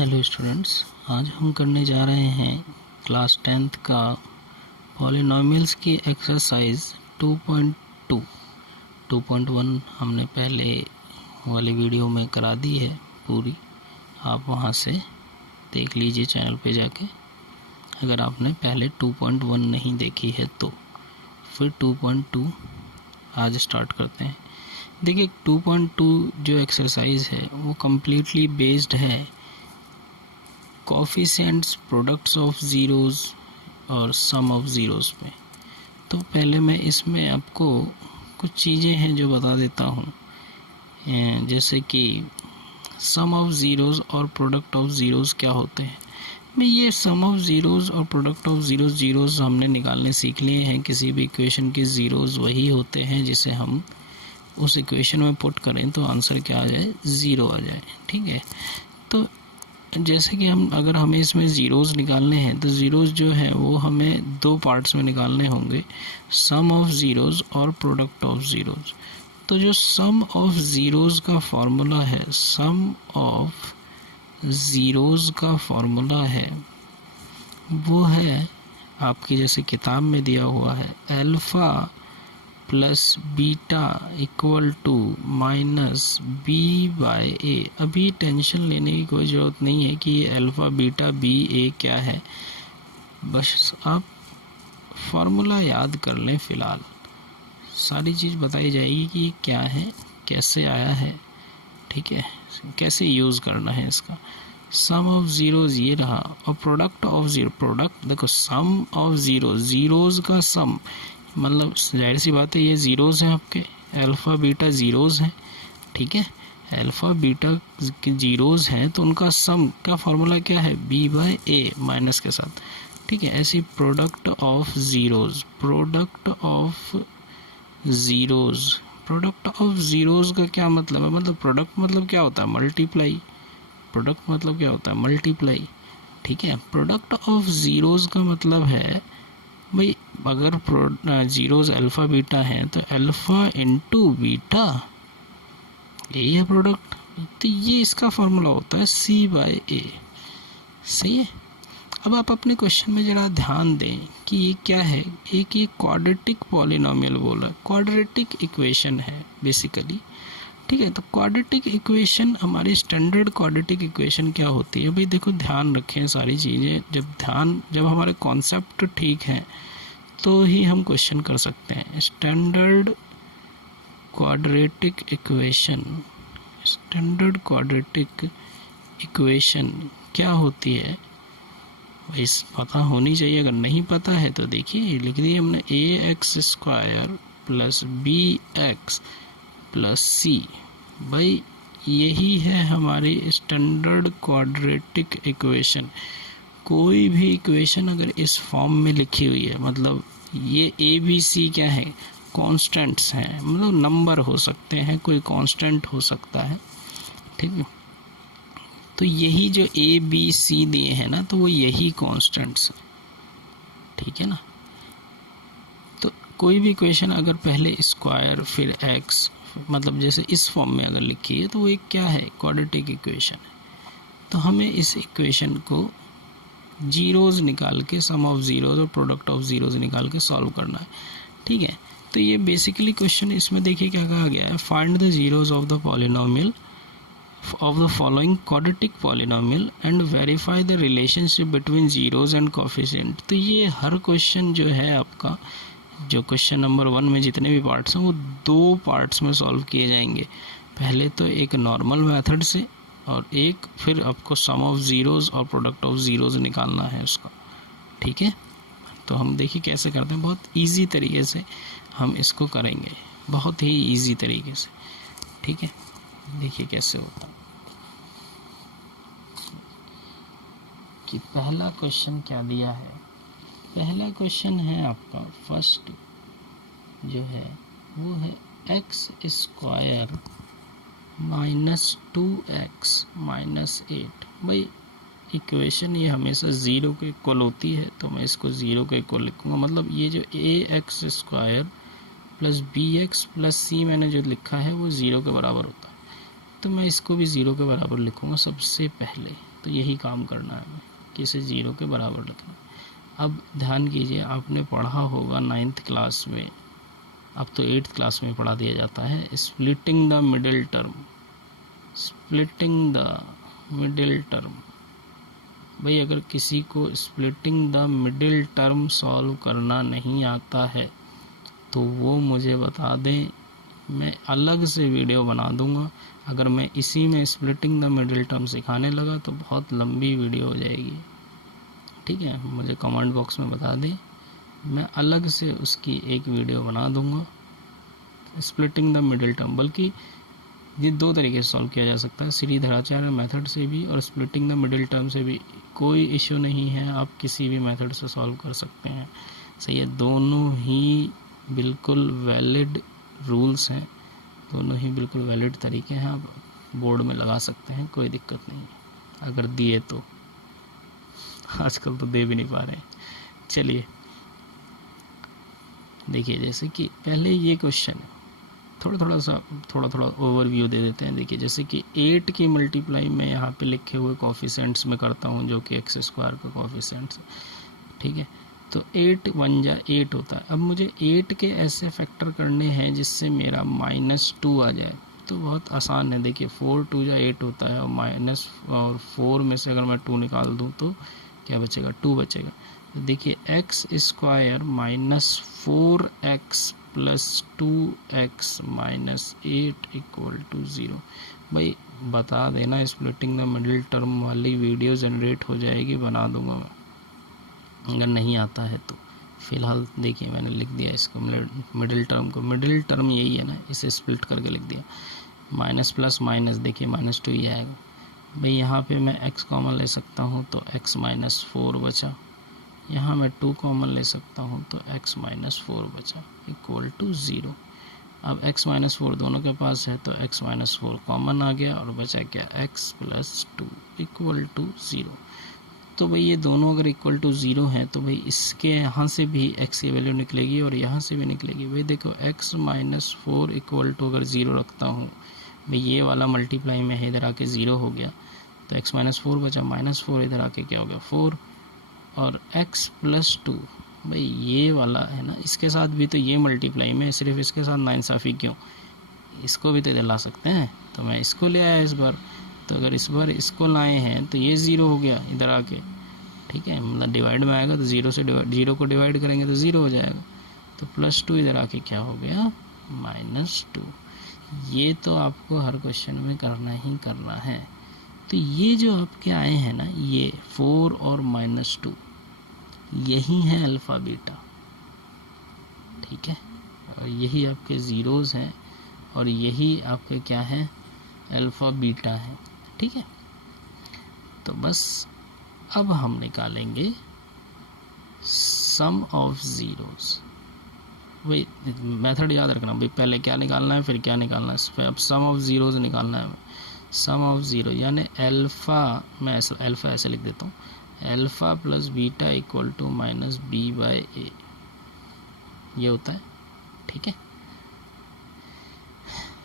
Hello students, आज हम करने जा रहे हैं क्लास 10th का पॉलिनॉमियल्स की एक्सरसाइज 2.2। 2.1 हमने पहले वाली वीडियो में करा दी है पूरी, आप वहां से देख लीजिए चैनल पे जाके, अगर आपने पहले 2.1 नहीं देखी है तो। फिर 2.2 आज स्टार्ट करते हैं। देखिए 2.2 जो एक्सरसाइज है वो कम्प्लीटली बेस्ड है कोफिशिएंट्स, प्रोडक्ट्स ऑफ ज़ीरोज़ और सम ऑफ ज़ीरोज़ में। तो पहले मैं इसमें आपको कुछ चीज़ें हैं जो बता देता हूँ, जैसे कि सम ऑफ ज़ीरोज़ और प्रोडक्ट ऑफ ज़ीरोज़ क्या होते हैं। मैं ये सम ऑफ ज़ीरोज़ और प्रोडक्ट ऑफ ज़ीरोज़ हमने निकालने सीख लिए हैं। किसी भी इक्वेशन के ज़ीरोज़ वही होते हैं जिसे हम उस इक्वेशन में पुट करें तो आंसर क्या आ जाए, ज़ीरो आ जाए। ठीक है, तो जैसे कि अगर हमें इसमें ज़ीरोज़ निकालने हैं तो ज़ीरोज़ जो है वो हमें दो पार्ट्स में निकालने होंगे, सम ऑफ ज़ीरोज़ और प्रोडक्ट ऑफ ज़ीरोज़। तो जो सम ऑफ ज़ीरोज़ का फॉर्मूला है, सम ऑफ ज़ीरोज़ का फॉर्मूला है वो है आपकी जैसे किताब में दिया हुआ है, alpha plus beta equal to minus B by A. अभी टेंशन लेने की कोई ज़रूरत नहीं है कि ये अल्फ़ा बीटा बी ए क्या है, बस आप फॉर्मूला याद कर लें। फ़िलहाल सारी चीज़ बताई जाएगी कि ये क्या है, कैसे आया है, ठीक है, कैसे यूज़ करना है इसका। सम ऑफ ज़ीरोज़ ये रहा, और प्रोडक्ट ऑफ ज़ीरो, प्रोडक्ट देखो सम ऑफ ज़ीरोज़ का सम, मतलब जाहिर सी बात है ये ज़ीरोज़ हैं आपके, अल्फ़ा बीटा ज़ीरोज़ हैं, ठीक है, अल्फ़ा बीटा ज़ीरोज़ हैं तो उनका सम का फॉर्मूला क्या है, बी बाय ए माइनस के साथ। ठीक है, ऐसी product of zeros, product of zeros, product of zeros का क्या मतलब है, मतलब प्रोडक्ट मतलब क्या होता है, मल्टीप्लाई, प्रोडक्ट मतलब क्या होता है, मल्टीप्लाई। ठीक है, प्रोडक्ट ऑफ ज़ीरोज़ का मतलब है भाई अगर ज़ीरोज़ अल्फ़ा बीटा हैं तो अल्फ़ा इंटू बीटा, यही है प्रोडक्ट। तो ये इसका फॉर्मूला होता है सी बाय ए। सही है। अब आप अपने क्वेश्चन में ज़रा ध्यान दें कि ये क्या है, एक ये क्वाड्रेटिक पॉलिनॉमियल बोला, क्वाड्रेटिक इक्वेशन है बेसिकली। ठीक है, तो क्वाड्रेटिक इक्वेशन, हमारी स्टैंडर्ड क्वाड्रेटिक इक्वेशन क्या होती है भाई, देखो ध्यान रखें सारी चीज़ें, जब हमारे कॉन्सेप्ट ठीक हैं तो ही हम क्वेश्चन कर सकते हैं। Standard quadratic equation, standard quadratic equation क्या होती है भाई, पता होनी चाहिए। अगर नहीं पता है तो देखिए लिख दिए हमने, A X square plus B X plus C. भाई यही है हमारी स्टैंडर्ड क्वाड्रेटिक इक्वेशन। कोई भी इक्वेशन अगर इस फॉर्म में लिखी हुई है, मतलब ये ए बी सी क्या है, कांस्टेंट्स हैं, मतलब नंबर हो सकते हैं, कोई कांस्टेंट हो सकता है। ठीक है, तो यही जो ए बी सी दिए हैं ना, तो वो यही कांस्टेंट्स हैं। ठीक है ना, तो कोई भी इक्वेशन अगर पहले स्क्वायर फिर एक्स, मतलब जैसे इस फॉर्म में अगर लिखी है तो वो एक क्या है, क्वाड्रेटिक इक्वेशन है। तो हमें इस इक्वेशन को ज़ीरोज़ निकाल के, सम ऑफ ज़ीरोज़ और प्रोडक्ट ऑफ ज़ीरोज़ निकाल के सॉल्व करना है। ठीक है, तो ये बेसिकली क्वेश्चन, इसमें देखिए क्या कहा गया है, find the zeros of the polynomial of the following quadratic polynomial and verify the relationship between zeros and coefficient। तो ये हर क्वेश्चन जो है आपका, जो क्वेश्चन नंबर 1 में जितने भी पार्ट्स हैं वो दो पार्ट्स में सॉल्व किए जाएंगे। पहले तो एक नॉर्मल मेथड से, और एक फिर आपको सम ऑफ ज़ीरोज़ और प्रोडक्ट ऑफ ज़ीरोज़ निकालना है उसका। ठीक है, तो हम देखिए कैसे करते हैं, बहुत ईजी तरीके से हम इसको करेंगे, बहुत ही ईजी तरीके से। ठीक है, देखिए कैसे होता है कि पहला क्वेश्चन क्या दिया है। पहला क्वेश्चन है आपका, फर्स्ट जो है वो है x square minus 2x minus 8। भाई इक्वेशन ये हमेशा ज़ीरो के इक्वल होती है, तो मैं इसको ज़ीरो के इक्वल लिखूँगा। मतलब ये जो A X square plus B X plus C मैंने जो लिखा है वो ज़ीरो के बराबर होता है, तो मैं इसको भी ज़ीरो के बराबर लिखूँगा सबसे पहले। तो यही काम करना है कि इसे 0 के बराबर रखना। अब ध्यान कीजिए, आपने पढ़ा होगा 9th क्लास में, अब तो 8th क्लास में पढ़ा दिया जाता है, splitting the middle term. Splitting the middle term, भाई अगर किसी को splitting the middle term solve करना नहीं आता है तो वो मुझे बता दें, मैं अलग से वीडियो बना दूंगा। अगर मैं इसी में स्प्लिटिंग द मिडिल टर्म सिखाने लगा तो बहुत लंबी वीडियो हो जाएगी, ठीक है। मुझे कमेंट बॉक्स में बता दें, मैं अलग से उसकी एक वीडियो बना दूंगा स्प्लिटिंग द मिडिल टर्म। बल्कि ये 2 तरीके से सॉल्व किया जा सकता है, श्रीधराचार्य मेथड से भी और स्प्लिटिंग द मिडिल टर्म से भी। कोई इश्यू नहीं है, आप किसी भी मेथड से सॉल्व कर सकते हैं, सही है। दोनों ही बिल्कुल वैलिड रूल्स हैं, दोनों ही बिल्कुल वैलिड तरीके हैं, आप बोर्ड में लगा सकते हैं, कोई दिक्कत नहीं है अगर दिए तो। आजकल तो दे भी नहीं पा रहे हैं। चलिए देखिए, जैसे कि पहले ये क्वेश्चन है, थोड़ा ओवरव्यू दे देते हैं। देखिए जैसे कि 8 की मल्टीप्लाई मैं यहाँ पे लिखे हुए कोफिशिएंट्स में करता हूँ, जो कि x स्क्वायर का कोफिशिएंट्स, ठीक है। तो 8 1 जा 8 होता है। अब मुझे 8 के ऐसे फैक्टर करने हैं जिससे मेरा -2 आ जाए, तो बहुत आसान है। देखिए 4 2 जा 8 होता है, और 4 में से अगर मैं 2 निकाल दूँ तो क्या बचेगा, 2 बचेगा। तो देखिए x square -4x plus 2x minus 8 equal to 0। भाई बता देना, स्प्लिटिंग द मिडिल टर्म वाली वीडियो जनरेट हो जाएगी, बना दूंगा मैं, अगर नहीं आता है तो। फिलहाल देखिए मैंने लिख दिया इसको, मिडिल टर्म को। मिडिल टर्म यही है ना, इसे स्प्लिट करके लिख दिया। माइनस प्लस माइनस, देखिए -2 ही आएगा। भाई यहाँ पे मैं x कॉमन ले सकता हूँ तो x -4 बचा, यहाँ मैं 2 कॉमन ले सकता हूँ तो x -4 बचा इक्वल टू 0। अब x -4 दोनों के पास है तो x -4 कॉमन आ गया और बचा क्या, x + 2 इक्वल टू 0। तो भाई ये दोनों अगर इक्वल टू 0 हैं तो भाई इसके यहाँ से भी x की वैल्यू निकलेगी और यहाँ से भी निकलेगी। भाई देखो x -4 इक्वल टू अगर 0 रखता हूँ, भाई ये वाला मल्टीप्लाई में है, इधर आके 0 हो गया तो x -4 बचा, -4 इधर आके क्या हो गया 4, और x + 2, भाई ये वाला है ना, इसके साथ भी तो ये मल्टीप्लाई में, सिर्फ इसके साथ नाइंसाफ़ी क्यों, इसको भी तो इधर ला सकते हैं। तो मैं इसको ले आया इस बार, तो अगर इस बार इसको लाए हैं तो ये 0 हो गया इधर आके, ठीक है। मतलब डिवाइड में आएगा तो 0 को डिवाइड करेंगे तो 0 हो जाएगा, तो +2 इधर आके क्या हो गया, -2। ये तो आपको हर क्वेश्चन में करना ही करना है। तो ये जो आपके आए हैं ना, ये 4 और -2, यही है अल्फ़ा बीटा, ठीक है। और यही आपके ज़ीरोज़ हैं और यही आपके क्या है, अल्फ़ा बीटा है, ठीक है। तो बस अब हम निकालेंगे सम ऑफ ज़ीरोज़। वही मेथड याद रखना भाई, पहले क्या निकालना है फिर क्या निकालना है। अब सम ऑफ ज़ीरोज़ निकालना है। सम ऑफ ज़ीरो यानी अल्फ़ा, मैं अल्फ़ा ऐसे लिख देता हूँ, alpha plus beta equal to -b/a, ये होता है, ठीक है।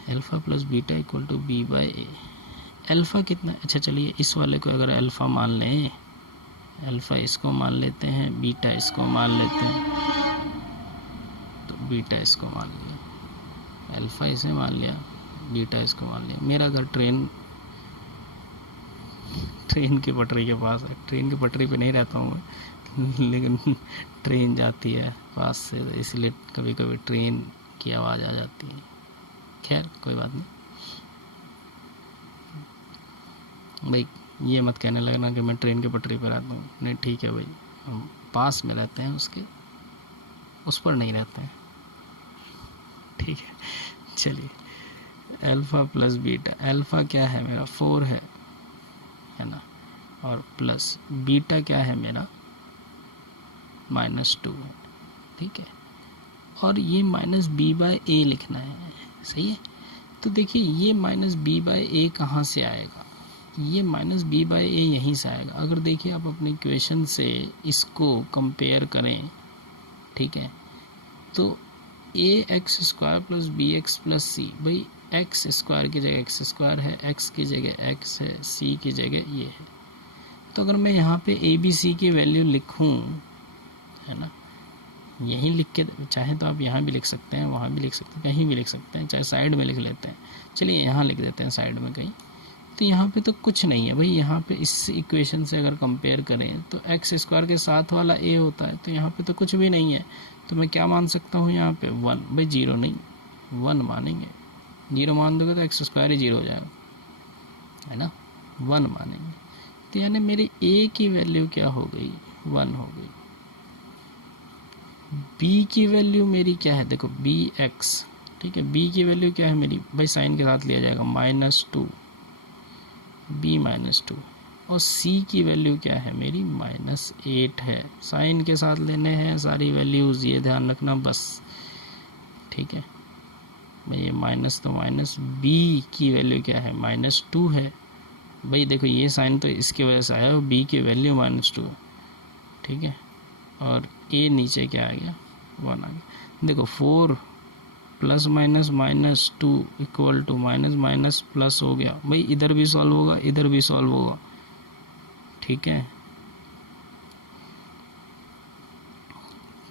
Alpha plus beta equal to b/a। Alpha कितना, अच्छा चलिए इस वाले को अगर अल्फ़ा मान लें, अल्फ़ा इसको मान लेते हैं, बीटा इसको मान लेते हैं, तो बीटा इसको मान लिया, अल्फ़ा इसे मान लिया, बीटा इसको मान लिया। मेरा घर ट्रेन की पटरी के पास है, ट्रेन की पटरी पे नहीं रहता हूँ मैं, लेकिन ट्रेन जाती है पास से, तो इसलिए कभी कभी ट्रेन की आवाज़ आ जाती है। खैर कोई बात नहीं भाई, ये मत कहने लगना कि मैं ट्रेन की पटरी पे रहता हूँ, नहीं ठीक है भाई, हम पास में रहते हैं, उसके उस पर नहीं रहते हैं, ठीक है। चलिए अल्फ़ा प्लस बीटा, अल्फ़ा क्या है मेरा 4 है ना, और प्लस बीटा क्या है मेरा -2 है, ठीक है। और ये -b/a लिखना है, सही है। तो देखिए ये -b/a कहाँ से आएगा, ये -b/a यहीं से आएगा। अगर देखिए आप अपने इक्वेशन से इसको कंपेयर करें, ठीक है, तो ax² + bx + c, भाई x² की जगह x² है, x की जगह x है, c की जगह ये है, तो अगर मैं यहाँ पे ए बी सी की वैल्यू लिखूँ, है ना, यहीं लिख के, चाहे तो आप यहाँ भी लिख सकते हैं, वहाँ भी लिख सकते हैं, कहीं भी लिख सकते हैं, चाहे साइड में लिख लेते हैं। चलिए यहाँ लिख देते हैं साइड में कहीं। तो यहाँ पे तो कुछ नहीं है भाई, यहाँ पे इस इक्वेशन से अगर कंपेयर करें तो एक्स स्क्वायर के साथ वाला ए होता है, तो यहाँ पे तो कुछ भी नहीं है। तो मैं क्या मान सकता हूँ यहाँ पे 1, भाई 0 नहीं, 1 मानेंगे। 0 मान दोगे तो एक्स स्क्वायर ही 0 हो जाएगा, है ना, 1 मानेंगे। तो यानी मेरी ए की वैल्यू क्या हो गई, 1 हो गई। बी की वैल्यू मेरी क्या है, देखो बी एक्स, ठीक है, बी की वैल्यू क्या है मेरी, भाई साइन के साथ लिया जाएगा -2, बी -2। और सी की वैल्यू क्या है मेरी, -8 है। साइन के साथ लेने हैं सारी वैल्यूज़, ये ध्यान रखना बस, ठीक है। भाई ये माइनस तो माइनस, बी की वैल्यू क्या है, -2 है। भाई देखो ये साइन तो इसकी वजह से आया, और बी की वैल्यू -2, ठीक है। और ए नीचे क्या आ गया, 1 आ गया। देखो 4 plus minus -2 equal to minus minus plus हो गया। भाई इधर भी सॉल्व होगा, इधर भी सॉल्व होगा, ठीक है।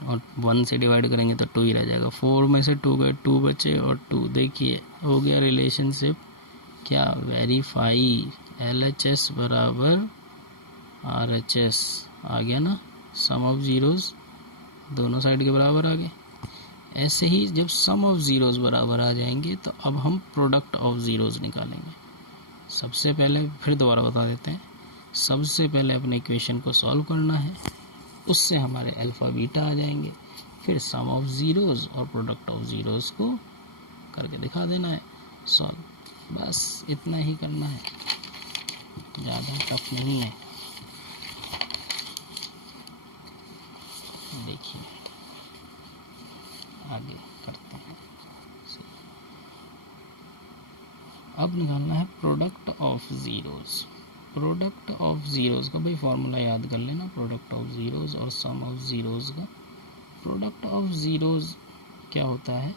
और 1 से डिवाइड करेंगे तो 2 ही रह जाएगा। 4 में से 2 गए, 2 बचे और 2, देखिए हो गया रिलेशनशिप क्या, वेरीफाई। LHS बराबर RHS आ गया ना, सम ऑफ ज़ीरोज़ दोनों साइड के बराबर आ गए। ऐसे ही जब सम ऑफ ज़ीरोज़ बराबर आ जाएंगे तो अब हम प्रोडक्ट ऑफ ज़ीरोज़ निकालेंगे। सबसे पहले फिर दोबारा बता देते हैं, सबसे पहले अपने इक्वेशन को सॉल्व करना है, उससे हमारे अल्फ़ा बीटा आ जाएंगे, फिर सम ऑफ ज़ीरोज़ और प्रोडक्ट ऑफ ज़ीरोज़ को करके दिखा देना है सॉल्व। बस इतना ही करना है, ज़्यादा टफ नहीं है। देखिए आगे करते हैं। अब निकालना है product of zeros. Product of zeros का भाई फॉर्मूला याद कर लेना, प्रोडक्ट ऑफ ज़ीरोज़ और सम ऑफ ज़ीरोज़ का। प्रोडक्ट ऑफ ज़ीरोज़ क्या होता है,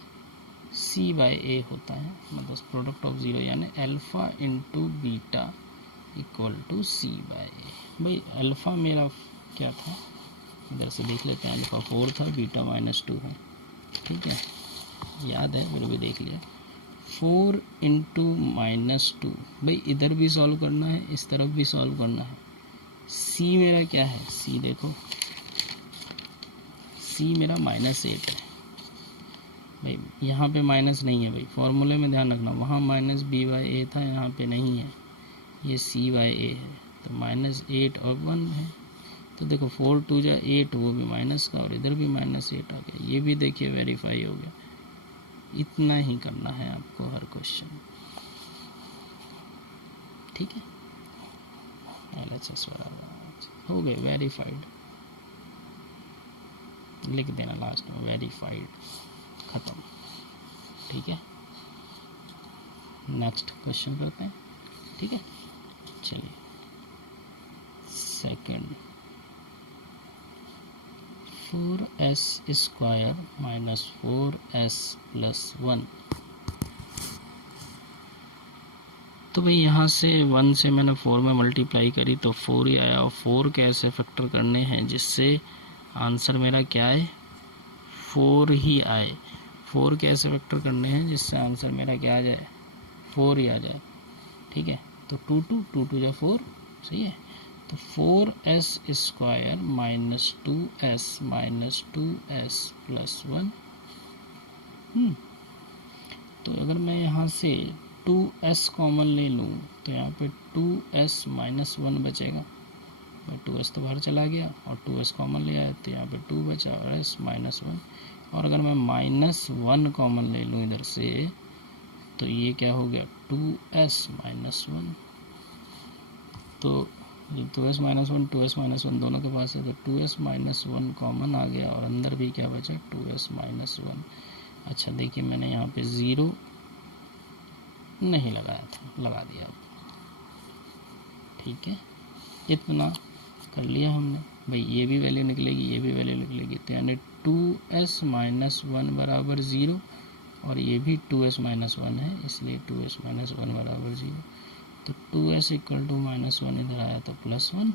C/A होता है, मतलब प्रोडक्ट ऑफ ज़ीरो यानी alpha into beta equal to C/A। भाई अल्फ़ा मेरा क्या था, इधर से देख लेते हैं, अल्फ़ा 4 था, बीटा -2 है, ठीक है, याद है फिर भी देख लिया। 4 इंटू -2, भाई इधर भी सॉल्व करना है, इस तरफ भी सॉल्व करना है। C मेरा क्या है, C देखो, C मेरा -8 है। भाई यहाँ पे माइनस नहीं है, भाई फॉर्मूले में ध्यान रखना, वहाँ -B/A था, यहाँ पे नहीं है, ये C/A है, तो -8 और 1 है। तो देखो 4 2 जा 8, वो भी माइनस का, और इधर भी -8 आ गया, ये भी देखिए वेरीफाई हो गया। इतना ही करना है आपको हर क्वेश्चन, ठीक है। LHS बराबर हो गए वेरीफाइड, लिख देना लास्ट में वेरीफाइड, ख़त्म, ठीक है। नेक्स्ट क्वेश्चन करते हैं, ठीक है। चलिए सेकंड, 4s स्क्वायर -4s + 1। तो भाई यहाँ से 1 से मैंने 4 में मल्टीप्लाई करी तो 4 ही आया, और 4 कैसे फैक्टर करने हैं जिससे आंसर मेरा क्या है, 4 ही आए। 4 कैसे फैक्टर करने हैं जिससे आंसर मेरा क्या आ जाए, 4 ही आ जाए, ठीक है। तो 2 2 2 2 जा 4, सही है। तो 4s स्क्वायर -2s -2s + 1। तो अगर मैं यहाँ से 2s कॉमन ले लूँ तो यहाँ पे 2s -1 बचेगा, और 2s तो बाहर चला गया, और 2s कॉमन ले आया तो यहाँ पे 2 बचा और s -1। और अगर मैं -1 कॉमन ले लूँ इधर से तो ये क्या हो गया, 2s -1। तो 2s -1 2s -1 दोनों के पास है, तो 2s -1 कॉमन आ गया, और अंदर भी क्या बचा, 2s -1। अच्छा देखिए मैंने यहाँ पे 0 नहीं लगाया था, लगा दिया, ठीक है। इतना कर लिया हमने, भाई ये भी वैल्यू निकलेगी, ये भी वैल्यू निकलेगी, तो यानी 2s -1 बराबर 0, और ये भी 2s -1 है, इसलिए 2s -1 बराबर 0। तो 2s = -1 इधर आया तो +1,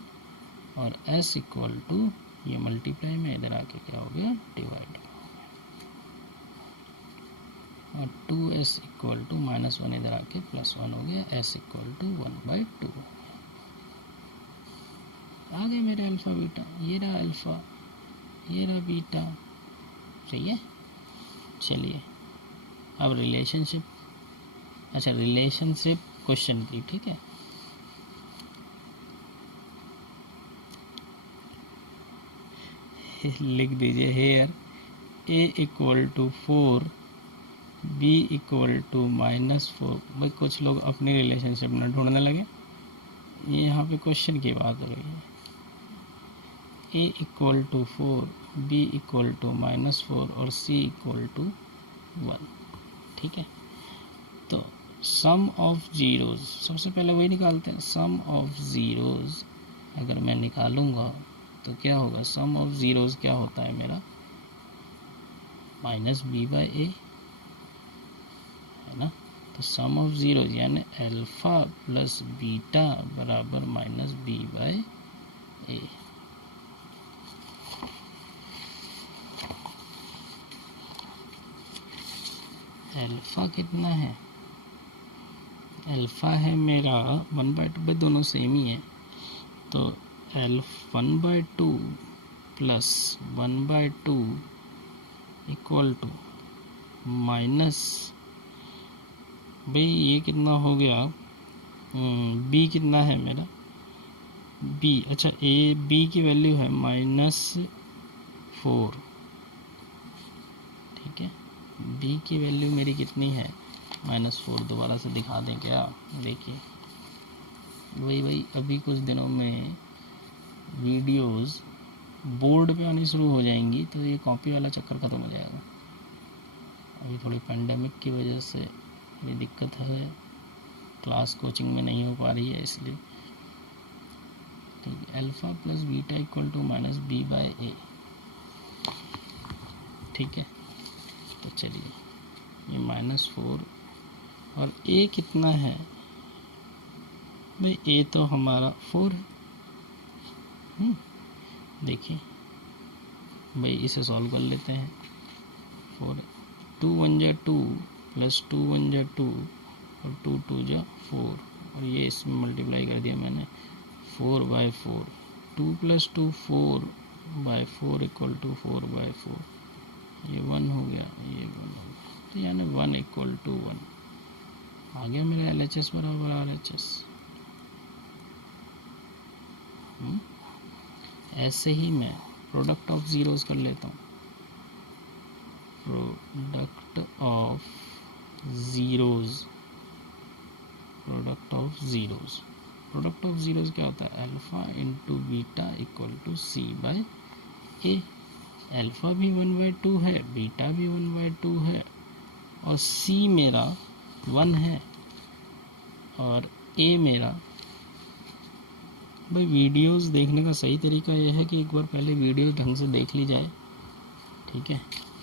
और s इक्वल टू ये मल्टीप्लाई में इधर आके क्या हो गया डिवाइड, और 2s इक्वल टू -1 इधर आके +1 हो गया, s इक्वल टू 1/2 आ गए मेरे अल्फ़ा बीटा। ये रहा अल्फ़ा, ये रहा बीटा, सही है। चलिए अब रिलेशनशिप, अच्छा रिलेशनशिप क्वेश्चन की, ठीक है। लिख दीजिए here a equal to 4 b equal to -4। भाई कुछ लोग अपनी रिलेशनशिप ना ढूंढने लगे, ये यहाँ पे क्वेश्चन की बात हो रही है। a equal to 4 b equal to -4 और c इक्वल टू 1, ठीक है। तो सम ऑफ जीरोज, सबसे पहले वही निकालते हैं। सम ऑफ जीरोज अगर मैं निकालूंगा तो क्या होगा, सम ऑफ जीरोज क्या होता है मेरा -b/a, है ना। तो सम ऑफ जीरोज यानी अल्फा प्लस बीटा बराबर -b/a। अल्फा कितना है, अल्फा है मेरा 1/2, दोनों सेम ही है। तो 1/2 प्लस 1/2 इक्वल टू माइनस, भाई ये कितना हो गया, b कितना है मेरा b, अच्छा b की वैल्यू है -4, ठीक है। b की वैल्यू मेरी कितनी है -4, दोबारा से दिखा दें क्या, देखिए वही अभी कुछ दिनों में वीडियोस बोर्ड पे आनी शुरू हो जाएंगी, तो ये कॉपी वाला चक्कर ख़त्म हो जाएगा। अभी थोड़ी पेंडेमिक की वजह से ये दिक्कत है, क्लास कोचिंग में नहीं हो पा रही है इसलिए। ठीक है, alpha plus beta equal to -b/a, ठीक है। तो चलिए ये -4 और a कितना है भाई, a तो हमारा 4 है। देखिए भाई इसे सॉल्व कर लेते हैं। 4 2 1 जा 2 प्लस 2 1 जा 2 और 2 2 जा 4, और ये इसमें मल्टीप्लाई कर दिया मैंने 4/4, 2 + 2 4/4 इक्वल टू 4/4, ये 1 हो गया, ये 1 हो गया, तो यानी 1 इक्वल टू 1 आ गया मेरा LHS बराबर RHS। ऐसे ही मैं प्रोडक्ट ऑफ ज़ीरोज़ कर लेता हूँ। Product of zeros, product of zeros, product of zeros क्या होता है, alpha into beta equal to c/a। Alpha भी 1/2 है, बीटा भी 1/2 है, और c मेरा 1 है, और a मेरा, भाई वीडियोस देखने का सही तरीका यह है कि एक बार पहले वीडियो ढंग से देख ली जाए, ठीक है,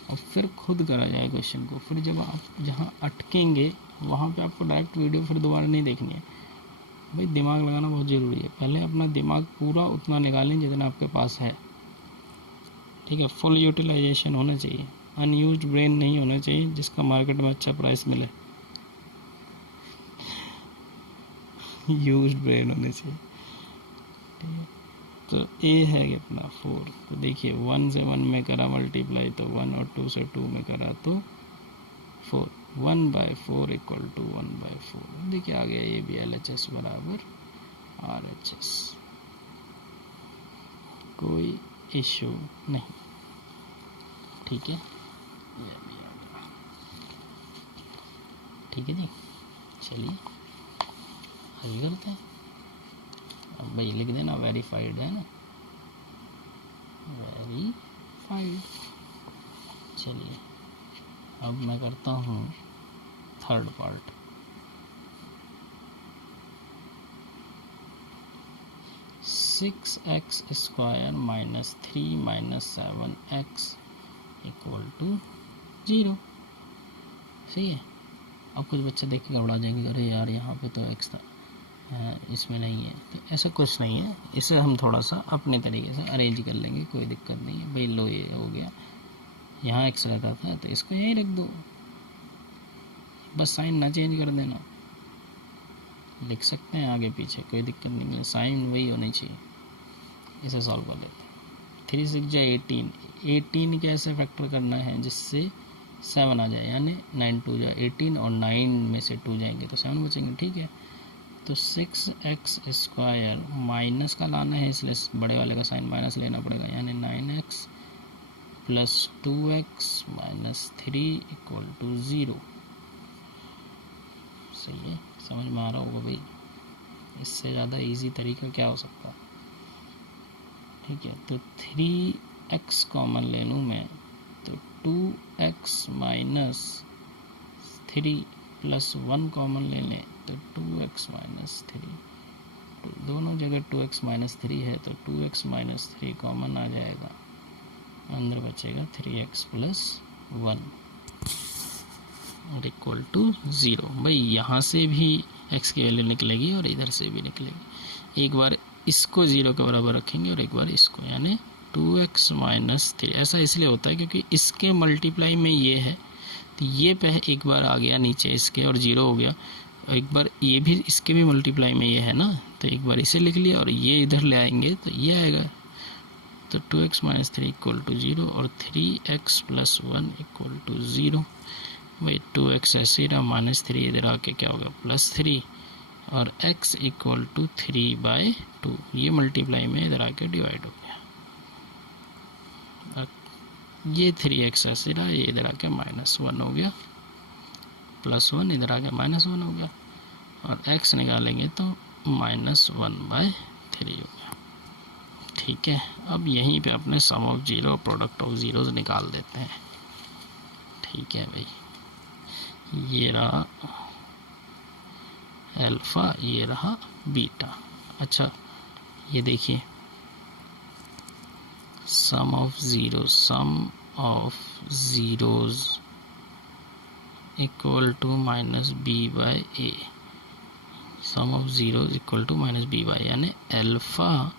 और फिर खुद करा जाए क्वेश्चन को। फिर जब आप जहाँ अटकेंगे वहाँ पे आपको डायरेक्ट वीडियो फिर दोबारा नहीं देखनी है। भाई दिमाग लगाना बहुत ज़रूरी है, पहले अपना दिमाग पूरा उतना निकालें जितना आपके पास है, ठीक है। फुल यूटिलाइजेशन होना चाहिए, अनयूज्ड ब्रेन नहीं होना चाहिए जिसका मार्केट में अच्छा प्राइस मिले, यूज्ड ब्रेन होने चाहिए, ठीक है। तो a है कितना 4, तो देखिए 1 से 1 में करा मल्टीप्लाई तो 1, और 2 से 2 में करा तो 4, 1/4 इक्वल टू 1/4। देखिए आ गया ये भी LHS बराबर RHS, कोई इशू नहीं, ठीक है। ये भी आ गया, ठीक है जी। चलिए हल करते हैं। अब भाई लिख देना वेरीफाइड, है ना, वेरीफाइड। चलिए अब मैं करता हूँ third part. Six x square -3 - 7x equal to 0, सही है। अब कुछ बच्चे देख के घबरा जाएंगे, अरे यार यहाँ पे तो x था, इसमें नहीं है, तो ऐसा कुछ नहीं है। इसे हम थोड़ा सा अपने तरीके से अरेंज कर लेंगे, कोई दिक्कत नहीं है भाई। लो ये हो गया, यहाँ एक्स रहता था तो इसको यहीं रख दो, बस साइन ना चेंज कर देना, लिख सकते हैं आगे पीछे, कोई दिक्कत नहीं है, साइन वही होनी चाहिए। इसे सॉल्व कर लेते हैं। 3 6 जा 18, 18 कैसे फैक्टर करना है जिससे 7 आ जाए, यानी 9 2 जा 18 और 9 में से 2 जाएंगे तो 7 बचेंगे, ठीक है। तो 6x² माइनस का लाना है, इसलिए बड़े वाले का साइन माइनस लेना पड़ेगा, यानी 9x + 2x - 3 = 0। सही है, समझ में आ रहा होगा भाई, इससे ज़्यादा इजी तरीका क्या हो सकता है, ठीक है। तो 3x कॉमन ले लूँ मैं, तो 2x - 3 + 1 कॉमन ले लें तो 2x - 3, तो दोनों जगह 2x - 3 है तो 2x - 3 कॉमन आ जाएगा, अंदर बचेगा 3x + 1 = 0। भाई यहाँ से भी x की वैल्यू निकलेगी और इधर से भी निकलेगी। एक बार इसको 0 के बराबर रखेंगे और एक बार इसको, यानी 2x - 3। ऐसा इसलिए होता है क्योंकि इसके मल्टीप्लाई में ये है, तो ये एक बार आ गया नीचे इसके और 0 हो गया, एक बार ये भी इसके भी मल्टीप्लाई में ये है ना, तो एक बार इसे लिख लिया और ये इधर ले आएंगे तो ये आएगा, तो 2x - 3 = 0 और 3x + 1 = 0। भाई 2x ऐसे रहा, -3 इधर आके क्या हो गया +3 और x = 3/2, ये मल्टीप्लाई में इधर आके डिवाइड हो गया, ये 3x ऐसे रहा, ये इधर आके -1 हो गया, +1 इधर आके -1 हो गया, और x निकालेंगे तो -1/3 हो गया, ठीक है। अब यहीं पे अपने sum of zero, product of zeros निकाल देते हैं, ठीक है भाई। ये रहा अल्फ़ा, ये रहा बीटा। अच्छा ये देखिए, sum of zeros equal to -b/a, sum of zeros equal to -b/a, यानी alpha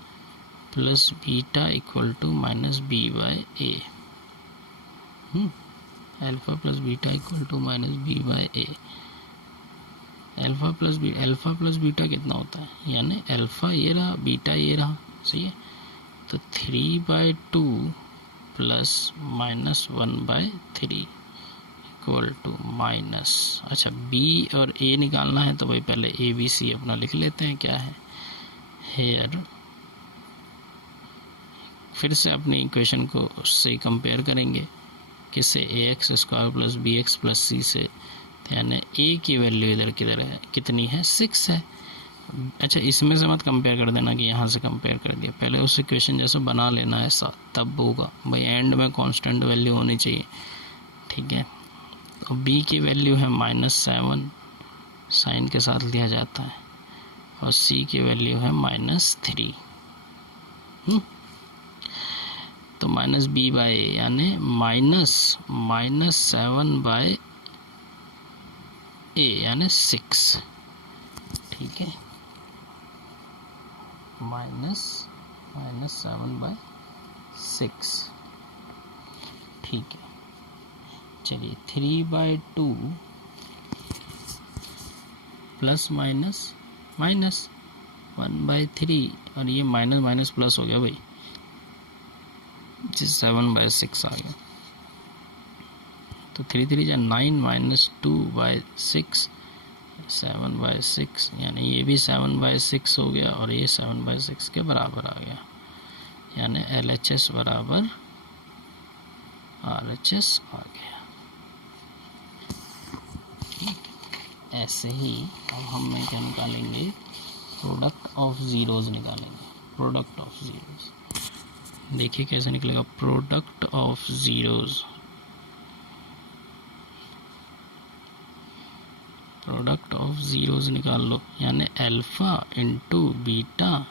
+ beta equal to -b/a, alpha + beta equal to -b/a। Alpha plus beta कितना होता है, यानी अल्फ़ा ये रहा, बीटा ये रहा, सही है। तो 3/2 + -1/3 इक्वल टू माइनस, अच्छा b और a निकालना है तो भाई पहले ABC अपना लिख लेते हैं, क्या है हेयर, फिर से अपनी इक्वेशन को उससे कंपेयर करेंगे, किससे, ax² + bx + c से, यानी a की वैल्यू इधर किधर है, कितनी है 6 है। अच्छा इसमें से मत कंपेयर कर देना कि यहाँ से कंपेयर कर दिया, पहले उस इक्वेशन जैसे बना लेना ऐसा, तब होगा भाई, एंड में कांस्टेंट वैल्यू होनी चाहिए, ठीक है। तो b की वैल्यू है -7, साइन के साथ लिया जाता है, और c की वैल्यू है -3, तो -b/a यानी -7/a यानी 6, ठीक है, -7/6, ठीक है। चलिए 3/2 ± -1/3, और ये माइनस प्लस हो गया भाई, 7/6 आ गया, तो 3 3 9 -2/6 7/6, यानी ये भी 7/6 हो गया और ये 7/6 के बराबर आ गया, यानी LHS बराबर RHS आ गया। ऐसे ही अब हम क्या निकालेंगे, प्रोडक्ट ऑफ ज़ीरोज़ निकालेंगे, प्रोडक्ट ऑफ ज़ीरोज़, देखिए कैसे निकलेगा, product of zeros, product of zeros निकाल लो, यानी alpha into beta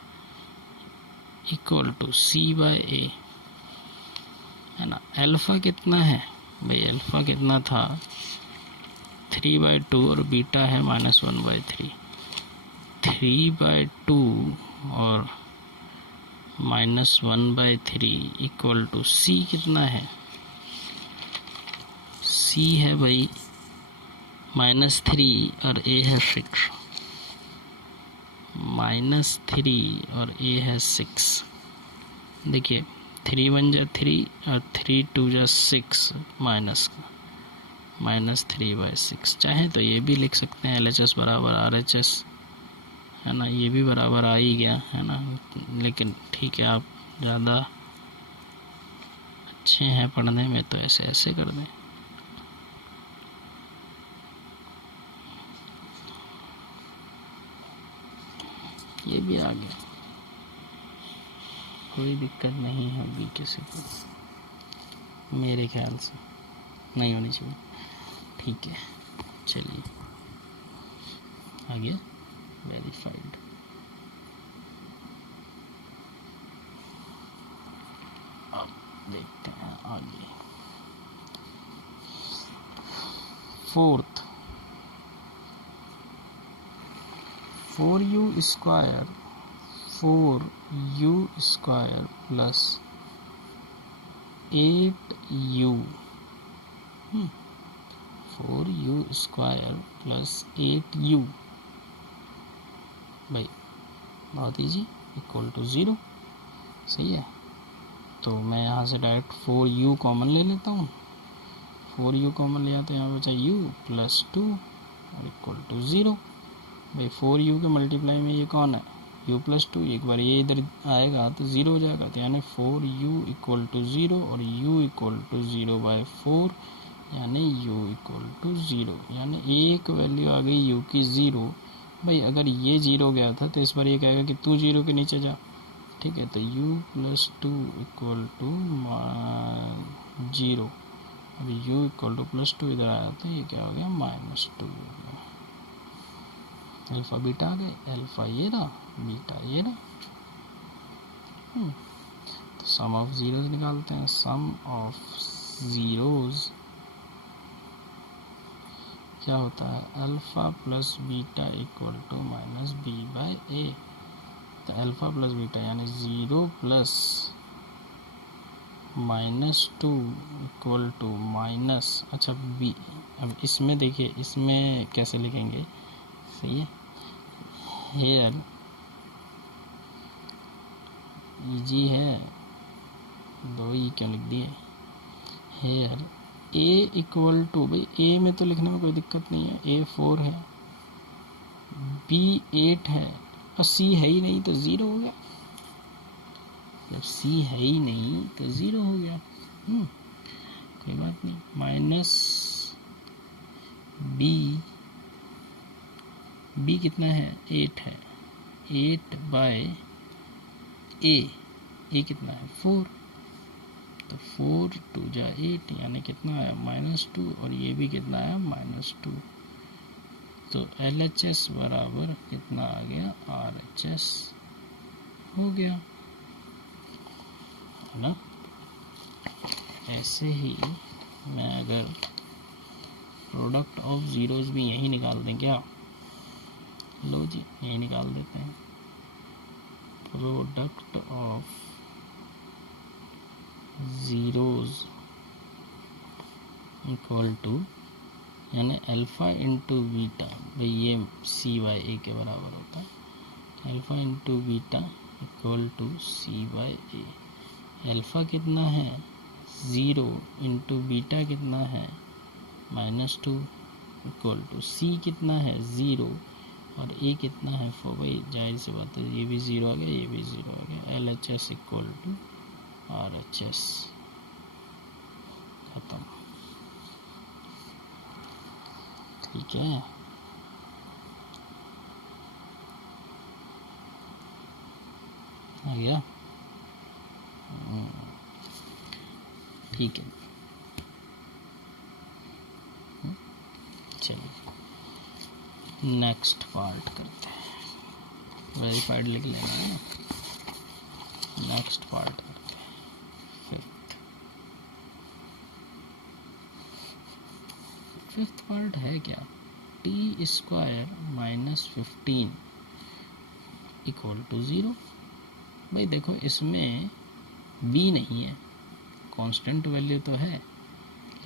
equal to c/a, है ना। अल्फ़ा कितना है भाई, अल्फ़ा कितना था 3/2 और बीटा है -1/3, 3/2 और -1/3 इक्वल टू सी कितना है? सी है भाई -3 और ए है 6, -3 और ए है 6। देखिए 3 1 जा 3 और 3 2 जा 6 माइनस का -3/6। चाहे तो ये भी लिख सकते हैं LHS बराबर RHS, है ना, ये भी बराबर आ ही गया है ना। लेकिन ठीक है, आप ज़्यादा अच्छे हैं पढ़ने में तो ऐसे ऐसे कर दें। ये भी आ गया, कोई दिक्कत नहीं होगी किसी को, मेरे ख्याल से नहीं होनी चाहिए। ठीक है, चलिए आगे वेरीफाइड। अब देखते हैं आगे। Fourth, 4u square plus 8u 4u square plus 8u भाई बहुत ईजी, इक्वल टू 0। सही है, तो मैं यहाँ से डायरेक्ट 4u कॉमन ले लेता हूँ। 4u कॉमन लिया तो यहाँ बचा u प्लस 2 और इक्वल टू 0। भाई 4u के मल्टीप्लाई में ये कौन है? u plus 2। एक बार ये इधर आएगा तो 0 हो जाएगा, तो यानी 4u इक्वल टू 0 और u इक्वल टू 0/4, यानी u इक्वल टू 0। यानी एक वैल्यू आ गई u की 0। भाई अगर ये 0 गया था तो इस बार ये कहेगा कि तू 0 के नीचे जा। ठीक है, तो u प्लस 2 इक्वल टू 0 और u इक्वल टू प्लस 2 इधर आया तो ये क्या हो गया? -2। अल्फ़ा बीटा आ गए, अल्फ़ा ये रहा, बीटा ये रहा। तो सम ऑफ ज़ीरोज़ निकालते हैं। सम ऑफ ज़ीरोज़ क्या होता है? Alpha plus beta equal to -b/a। तो अल्फ़ा प्लस बीटा यानी 0 प्लस -2 इक्वल टू माइनस, अच्छा b। अब इसमें देखिए, इसमें कैसे लिखेंगे? सही है, हेयर इजी है, 2 ई क्यों लिख दिए? हेयर a इक्वल टू, भाई a में तो लिखने में कोई दिक्कत नहीं है, a 4 है, b 8 है और c है ही नहीं तो 0 हो गया। जब c है ही नहीं तो 0 हो गया। कोई बात नहीं। माइनस b कितना है? 8 है, 8/a कितना है? 4। तो 4 2 जा 8 यानी कितना है? -2 और ये भी कितना है? -2। तो LHS बराबर कितना आ गया? RHS हो गया, है ना। ऐसे ही मैं अगर प्रोडक्ट ऑफ ज़ीरोज़ भी यही निकाल दें क्या? लो जी, यही निकाल देते हैं। Product of zeros equal to, यानी अल्फ़ा इंटू बीटा, भाई ये c/a के बराबर होता है। Alpha into beta equal to c/a। Alpha कितना है? 0 इंटू बीटा कितना है? -2 इक्वल टू c कितना है? 0 और a कितना है? 4। भाई जाहिर सी बात है, ये भी 0 आ गया, ये भी 0 आ गया। LHS इक्वल टू RHS, खत्म। ठीक है, आ गया। ठीक है, चलिए नेक्स्ट पार्ट करते हैं। वेरीफाइड लिख लेना है। नेक्स्ट पार्ट करते हैं। फिफ्थ पार्ट है क्या? t² - 15 equal to 0। भाई देखो इसमें b नहीं है, कांस्टेंट वैल्यू तो है,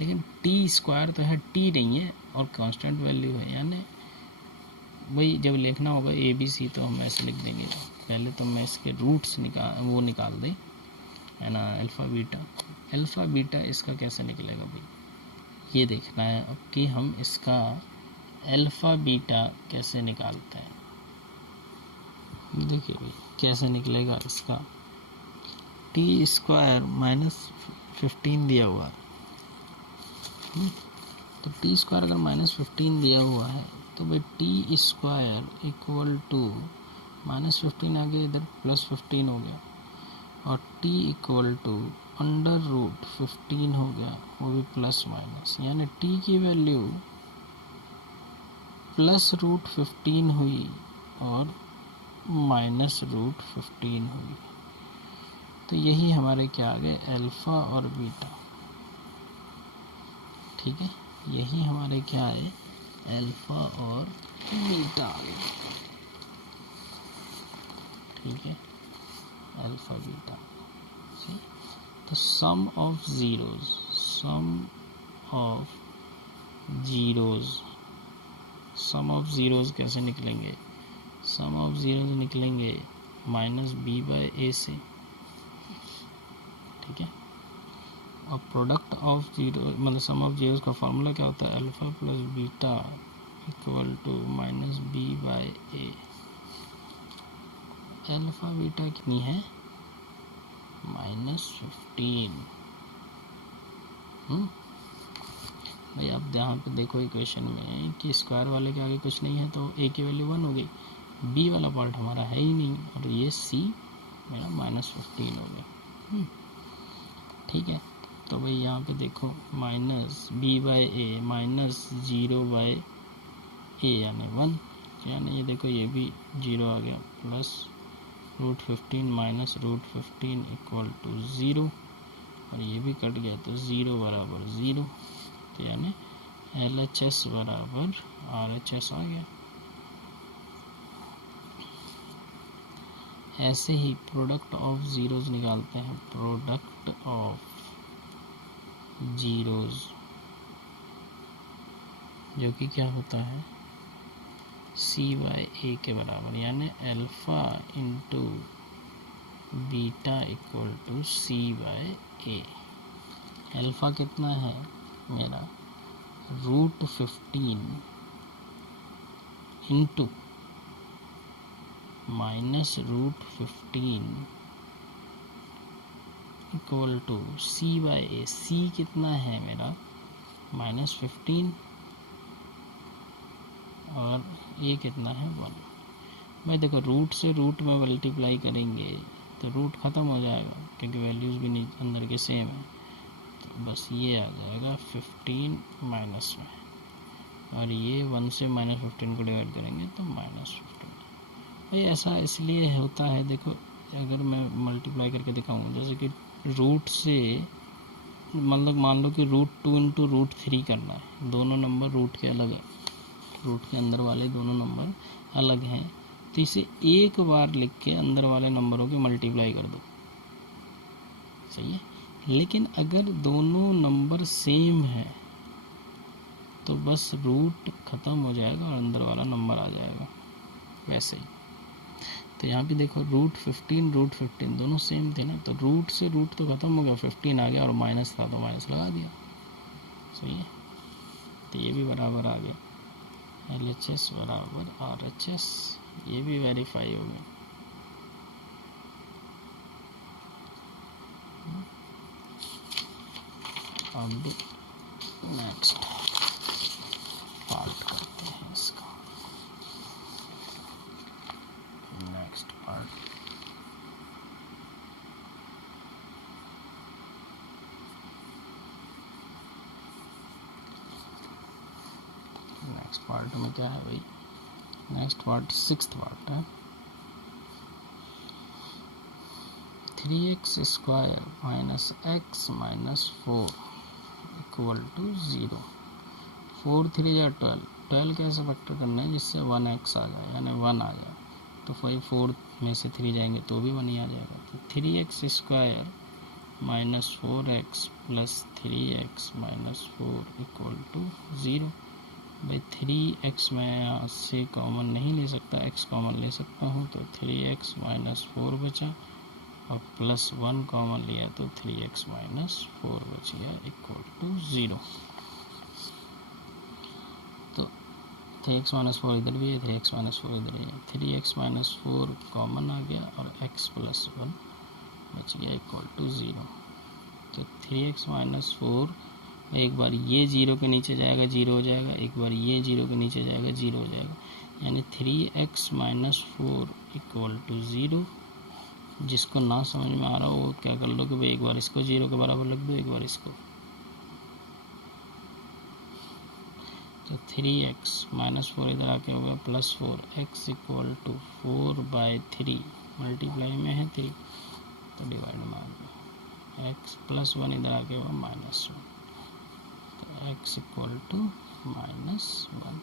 लेकिन टी स्क्वायर तो है, टी नहीं है और कांस्टेंट वैल्यू है। यानी भाई जब लिखना होगा ए बी सी तो हम ऐसे लिख देंगे। पहले तो मैं इसके रूट्स निकाल दें, है ना, अल्फ़ा बीटा इसका कैसे निकलेगा भाई, ये देखना है अब कि हम इसका अल्फ़ा बीटा कैसे निकालते हैं। देखिए भाई कैसे निकलेगा इसका, टी स्क्वायर -15 दिया हुआ है, तो टी स्क्वायर अगर -15 दिया हुआ है तो भाई टी स्क्वायर इक्वल टू -15 आगे इधर +15 हो गया, और टी इक्वल टू √15 हो गया, वो भी प्लस माइनस, यानी टी की वैल्यू +√15 हुई और -√15 हुई। तो यही हमारे क्या आ गए, अल्फ़ा और बीटा। ठीक है, यही हमारे क्या है, अल्फ़ा और बीटा आ गए। ठीक है, अल्फ़ा बीटा। तो सम ऑफ ज़ीरोज़ कैसे निकलेंगे, सम ऑफ ज़ीरोज़ निकलेंगे -b/a से। ठीक है, और प्रोडक्ट ऑफ जीरो मतलब सम ऑफ जीरोज़ का फार्मूला क्या होता है, alpha plus beta equal to -b/a। Alpha beta कितनी है, -15। भाई आप यहाँ पे देखो इक्वेशन में कि स्क्वायर वाले के आगे कुछ नहीं है तो a की वैल्यू 1 हो गई, b वाला पार्ट हमारा है ही नहीं, और ये c मेरा -15 हो गया। ठीक है, तो भाई यहाँ पे देखो -b/a -0/a यानी 1, यानी ये देखो ये भी 0 आ गया, +√15 -√15 इक्वल टू 0, और ये भी कट गया तो 0 बराबर 0, तो यानी LHS बराबर RHS आ गया। ऐसे ही प्रोडक्ट ऑफ ज़ीरोज़ निकालते हैं, प्रोडक्ट ऑफ ज़ीरोज़ जो कि क्या होता है, c/a के बराबर, यानी alpha into beta equal to c/a। Alpha कितना है मेरा, √15 into -√15 equal to c/a। c कितना है मेरा, -15, और ये कितना है 1। भाई देखो रूट से रूट में मल्टीप्लाई करेंगे तो रूट ख़त्म हो जाएगा क्योंकि वैल्यूज़ भी नहीं अंदर के सेम है, तो बस ये आ जाएगा 15 माइनस में, और ये 1 से -15 को डिवाइड करेंगे तो -15। भाई ऐसा इसलिए होता है, देखो अगर मैं मल्टीप्लाई करके दिखाऊँ, जैसे कि रूट से मतलब मान लो कि √2 इंटू √3 करना है, दोनों नंबर रूट के अलग है, रूट के अंदर वाले दोनों नंबर अलग हैं, तो इसे एक बार लिख के अंदर वाले नंबरों की मल्टीप्लाई कर दो, सही है। लेकिन अगर दोनों नंबर सेम है तो बस रूट ख़त्म हो जाएगा और अंदर वाला नंबर आ जाएगा, वैसे ही। तो यहाँ पे देखो √15 दोनों सेम थे ना, तो रूट से रूट तो ख़त्म हो गया, 15 आ गया, और माइनस था तो माइनस लगा दिया, सही है। तो ये भी बराबर आ गया, LHS बराबर RHS, ये भी वेरीफाई हो गया। अब नेक्स्ट पार्ट करते हैं इसका, नेक्स्ट पार्ट में क्या है भाई, नेक्स्ट पार्ट 6th पार्ट है। 3x² -x -4 equal to 0। 4 3 या 12 कैसे फैक्टर करना है जिससे 1x आ जाए, यानी 1 आ जाए, तो 4 में से 3 जाएंगे तो भी 1 ही आ जाएगा। तो 3x² minus 4x plus 3x minus 4 equal to 0। भाई 3x मैं यहाँ से कॉमन नहीं ले सकता, x कॉमन ले सकता हूँ, तो 3x माइनस 4 बचा और प्लस 1 कॉमन लिया तो 3x माइनस 4 बच गया इक्वल टू 0। तो 3x माइनस 4 इधर भी है, 3x माइनस 4 इधर है, 3x माइनस 4 कॉमन आ गया और x प्लस 1 बच गया इक्वल टू 0। तो 3x माइनस 4 एक बार ये 0 के नीचे जाएगा 0 हो जाएगा, एक बार ये 0 के नीचे जाएगा 0 हो जाएगा, यानी 3x माइनस 4 इक्वल टू 0। जिसको ना समझ में आ रहा हो वो क्या कर लो कि भाई एक बार इसको 0 के बराबर लिख दो, एक बार इसको। तो 3x माइनस 4 इधर आके हो गया plus 4x equal to 4/3, multiply में है 3 तो डिवाइड में आ गया, x प्लस 1 इधर आके होगा माइनस 1, तो x इक्वल टू माइनस 1।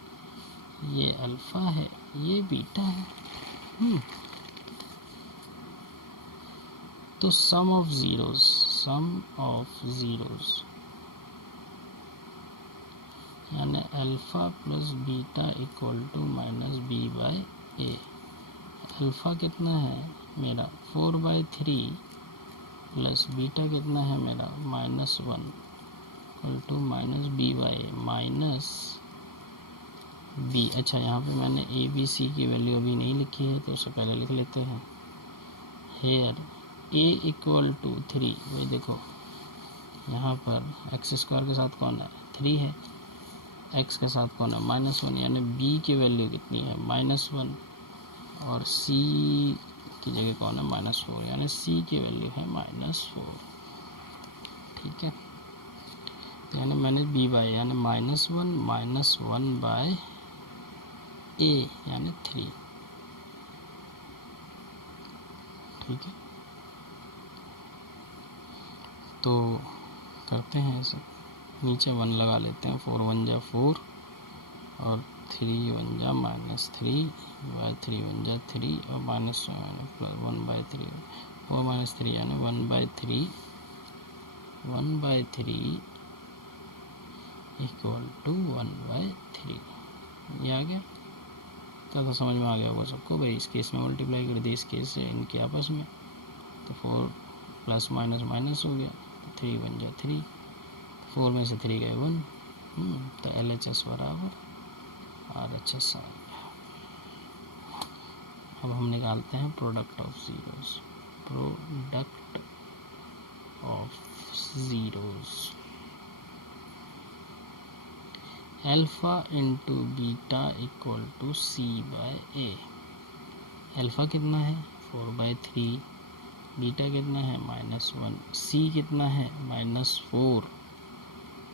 ये अल्फ़ा है, ये बीटा है। तो सम ऑफ ज़ीरोज़ यानी alpha plus beta equal to minus b/a। Alpha कितना है मेरा 4/3 प्लस बीटा कितना है मेरा -1 equal to minus b/a minus b। अच्छा, यहाँ पे मैंने a b c की वैल्यू अभी नहीं लिखी है तो उससे पहले लिख लेते हैं। हेयर a इक्वल टू 3, वही देखो यहाँ पर x² के साथ कौन है 3 है, x के साथ कौन है -1, यानी b की वैल्यू कितनी है -1 और c की जगह कौन है -4, यानी c की वैल्यू है -4। ठीक है, तो यानी मैंने b/a यानी -1 1/a यानी 3। ठीक है, तो करते हैं ऐसे, नीचे 1 लगा लेते हैं, 4 1 जा 4 और 3 1 जा -3/3 1 जा 3 और माइनस 1/3 4 माइनस 3 यानी 1/3 इक्वल टू 1/3। ये आ गया, तो समझ में आ गया वो सबको। भाई इस केस में मल्टीप्लाई कर दी इस केस से इनके आपस में, तो 4 प्लस माइनस माइनस हो गया, 3 1 जा 3, 4 में से 3 गए 1, तो LHS बराबर RHS आ गया। अब हम निकालते हैं product of zeros. Alpha into beta equal to c/a। Alpha कितना है 4/3, बीटा कितना है -1, c कितना है -4,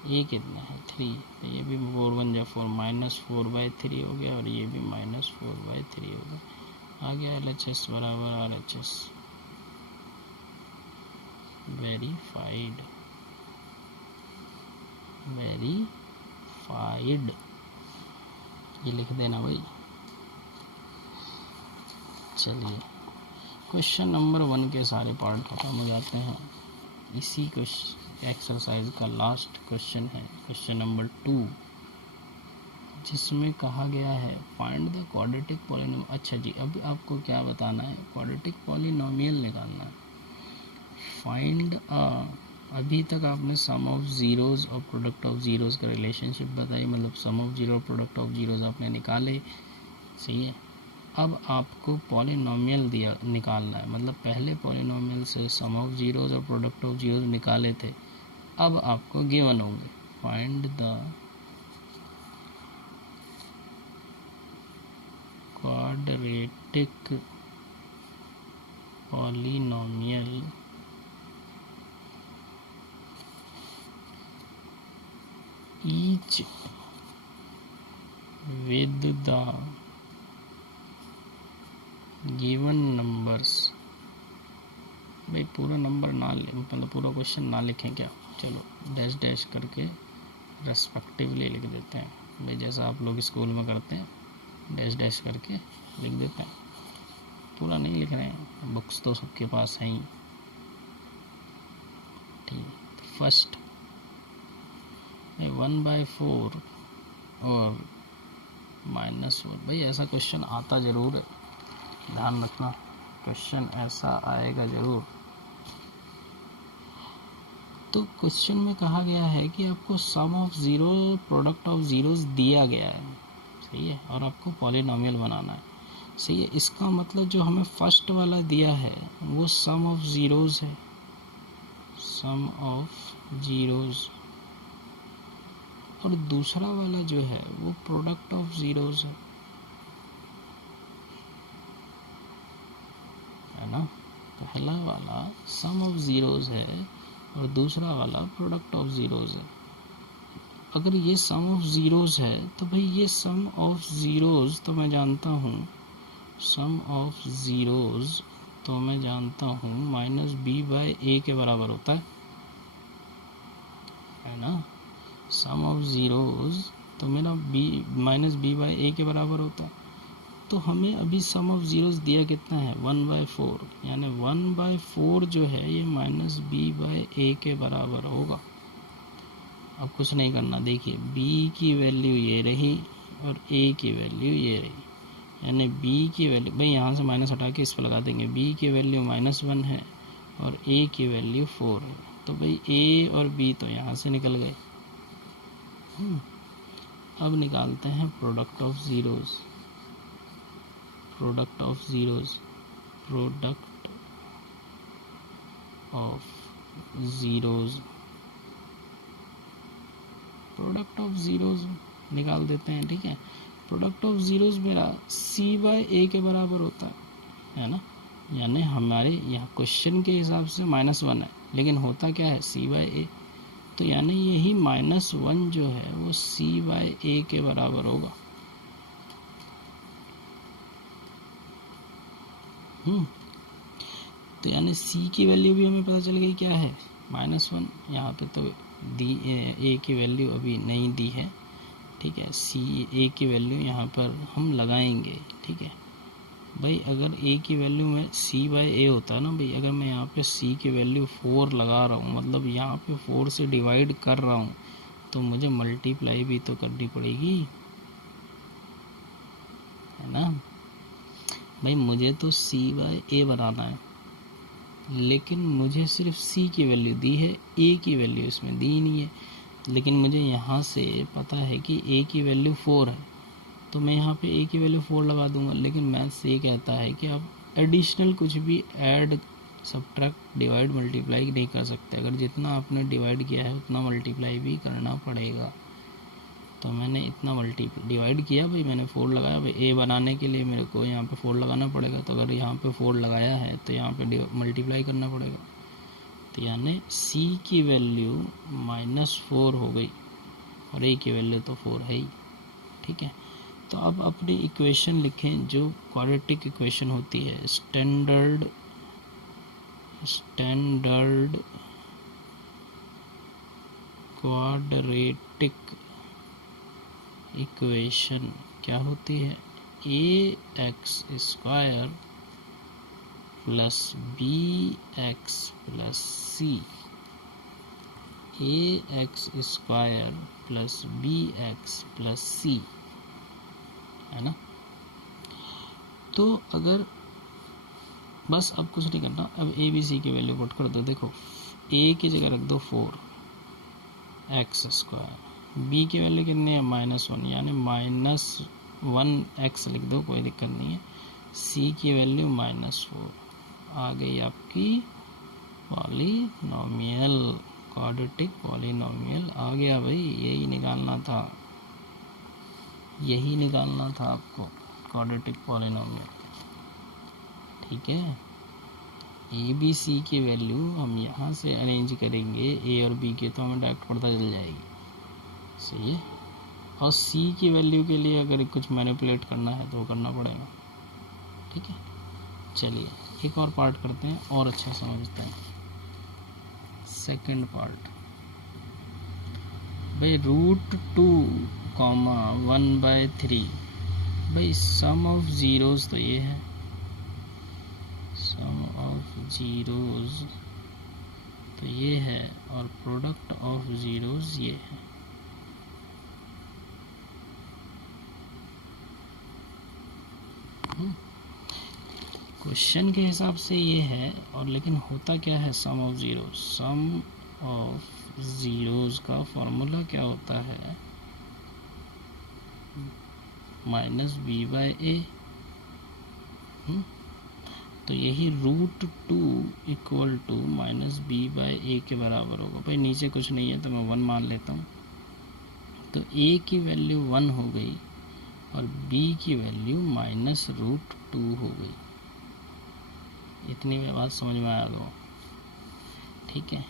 a कितना है 3, तो ये भी 4 1 जा 4 -4/3 हो गया और ये भी -4/3 हो गया। आ गया LHS बराबर RHS, वेरीफाइड। ये लिख देना भाई। चलिए, क्वेश्चन नंबर 1 के सारे पार्ट खत्म हो जाते हैं। इसी एक्सरसाइज का लास्ट क्वेश्चन है क्वेश्चन नंबर 2, जिसमें कहा गया है फाइंड द क्वाड्रेटिक पॉलिनोमियल। अच्छा जी, अब आपको क्या बताना है, क्वाड्रेटिक पॉलिनोमियल निकालना है। फाइंड अभी तक आपने सम ऑफ ज़ीरोज़ और प्रोडक्ट ऑफ ज़ीरोज़ का रिलेशनशिप बताई, मतलब सम ऑफ ज़ीरो और प्रोडक्ट ऑफ ज़ीरोज़ आपने निकाले, सही है। अब आपको पॉलिनोमियल निकालना है, मतलब पहले पॉलिनोमियल से सम ऑफ ज़ीरोज़ और प्रोडक्ट ऑफ ज़ीरोज़ निकाले थे, अब आपको गिवन होंगे। Find the quadratic polynomial each with the given numbers। भाई पूरा नंबर ना मतलब पूरा क्वेश्चन ना लिखें क्या, चलो डैश डैश करके रेस्पेक्टिवली लिख देते हैं। भाई जैसा आप लोग स्कूल में करते हैं, डैश डैश करके लिख देते हैं। पूरा नहीं लिख रहे हैं, बुक्स तो सबके पास हैं ही। ठीक, फर्स्ट 1/4 और -4। भाई ऐसा क्वेश्चन आता ज़रूर है, ध्यान रखना, क्वेश्चन ऐसा आएगा ज़रूर। तो क्वेश्चन में कहा गया है कि आपको sum of zero, product of zeros दिया गया है, सही है, और आपको पॉलिनोमियल बनाना है, सही है। इसका मतलब जो हमें फर्स्ट वाला दिया है वो सम ऑफ ज़ीरोज़ है, सम ऑफ ज़ीरोज़, और दूसरा वाला जो है वो प्रोडक्ट ऑफ ज़ीरोज़ है ना। पहला वाला सम ऑफ ज़ीरोज़ है और दूसरा वाला प्रोडक्ट ऑफ ज़ीरोज़ है। अगर ये सम ऑफ ज़ीरोज़ है तो भाई ये सम ऑफ ज़ीरोज़ तो मैं जानता हूँ, सम ऑफ ज़ीरोज़ तो मैं जानता हूँ -b/a के बराबर होता है ना। सम ऑफ ज़ीरोज़ तो मेरा -b/a के बराबर होता है। तो हमें अभी सम ऑफ ज़ीरोज़ दिया कितना है, 1/4, यानी 1/4 जो है ये -b/a के बराबर होगा। अब कुछ नहीं करना, देखिए b की वैल्यू ये रही और a की वैल्यू ये रही, यानी b की वैल्यू, भाई यहाँ से माइनस हटा के इस पर लगा देंगे, b की वैल्यू -1 है और a की वैल्यू 4 है, तो भाई a और b तो यहाँ से निकल गए। अब निकालते हैं product of zeros, product of zeros, product of zeros, product of zeros निकाल देते हैं, ठीक है। प्रोडक्ट ऑफ ज़ीरोज़ मेरा c/a के बराबर होता है ना, यानी हमारे यहाँ क्वेश्चन के हिसाब से -1 है, लेकिन होता क्या है, c/a, तो यानी यही -1 जो है वो c/a के बराबर होगा। तो यानी c की वैल्यू भी हमें पता चल गई क्या है, -1। यहाँ पे तो दी a की वैल्यू अभी नहीं दी है, ठीक है। a की वैल्यू यहाँ पर हम लगाएंगे, ठीक है भाई। अगर a की वैल्यू में c/a होता ना भाई, अगर मैं यहाँ पे c की वैल्यू 4 लगा रहा हूँ, मतलब यहाँ पे 4 से डिवाइड कर रहा हूँ, तो मुझे मल्टीप्लाई भी तो करनी पड़ेगी, है ना भाई। मुझे तो c/a बनाना है, लेकिन मुझे सिर्फ c की वैल्यू दी है, a की वैल्यू इसमें दी नहीं है। लेकिन मुझे यहाँ से पता है कि a की वैल्यू 4 है, तो मैं यहाँ पे a की वैल्यू 4 लगा दूंगा। लेकिन मैथ्स ये कहता है कि आप एडिशनल कुछ भी ऐड, सब्ट्रैक्ट, डिवाइड, मल्टीप्लाई नहीं कर सकते। अगर जितना आपने डिवाइड किया है उतना मल्टीप्लाई भी करना पड़ेगा। तो मैंने इतना डिवाइड किया भाई, मैंने 4 लगाया भाई, a बनाने के लिए मेरे को यहाँ पे 4 लगाना पड़ेगा। तो अगर यहाँ पे 4 लगाया है तो यहाँ पे मल्टीप्लाई करना पड़ेगा। तो यानी c की वैल्यू -4 हो गई और a की वैल्यू तो 4 है ही, ठीक है। तो अब अपनी इक्वेशन लिखें जो क्वाड्रेटिक इक्वेशन होती है, स्टैंडर्ड क्वाड्रेटिक इक्वेशन क्या होती है, ax² plus bx plus c, ax² plus bx plus c, है ना। तो अगर बस अब कुछ नहीं करना, अब a b c की वैल्यू पुट कर दो। देखो a की जगह रख दो 4x², b की वैल्यू कितनी है -1, यानी -1x लिख दो, कोई दिक्कत नहीं है। c की वैल्यू -4, आ गई आपकी पॉलिनोमियल, क्वाड्रेटिक पॉलिनोमियल आ गया भाई। यही निकालना था, यही निकालना था आपको, क्वाड्रेटिक पॉलिनोमियल, ठीक है। ए बी सी की वैल्यू हम यहाँ से अरेंज करेंगे, ए और बी के, तो हमें डायरेक्ट पता चल जाएगी, सही है। और सी की वैल्यू के लिए अगर कुछ मैनिपुलेट करना है तो वो करना पड़ेगा, ठीक है। चलिए एक और पार्ट करते हैं और अच्छा समझते हैं। सेकंड पार्ट भाई, √2, 1/3, भाई सम ऑफ ज़ीरोज़ तो ये है, जीरोज तो ये है, और प्रोडक्ट ऑफ जीरोज ये है। क्वेश्चन के हिसाब से ये है, और लेकिन होता क्या है, sum of zeros. Sum of zeros का फॉर्मूला क्या होता है, माइनस बी बाय ए। तो यही root two equal to minus B by A के बराबर होगा। भाई नीचे कुछ नहीं है तो मैं 1 मान लेता हूँ। तो ए की वैल्यू 1 हो गई और बी की वैल्यू माइनस रूट 2 हो गई। इतनी बात समझ में आ गई, ठीक है।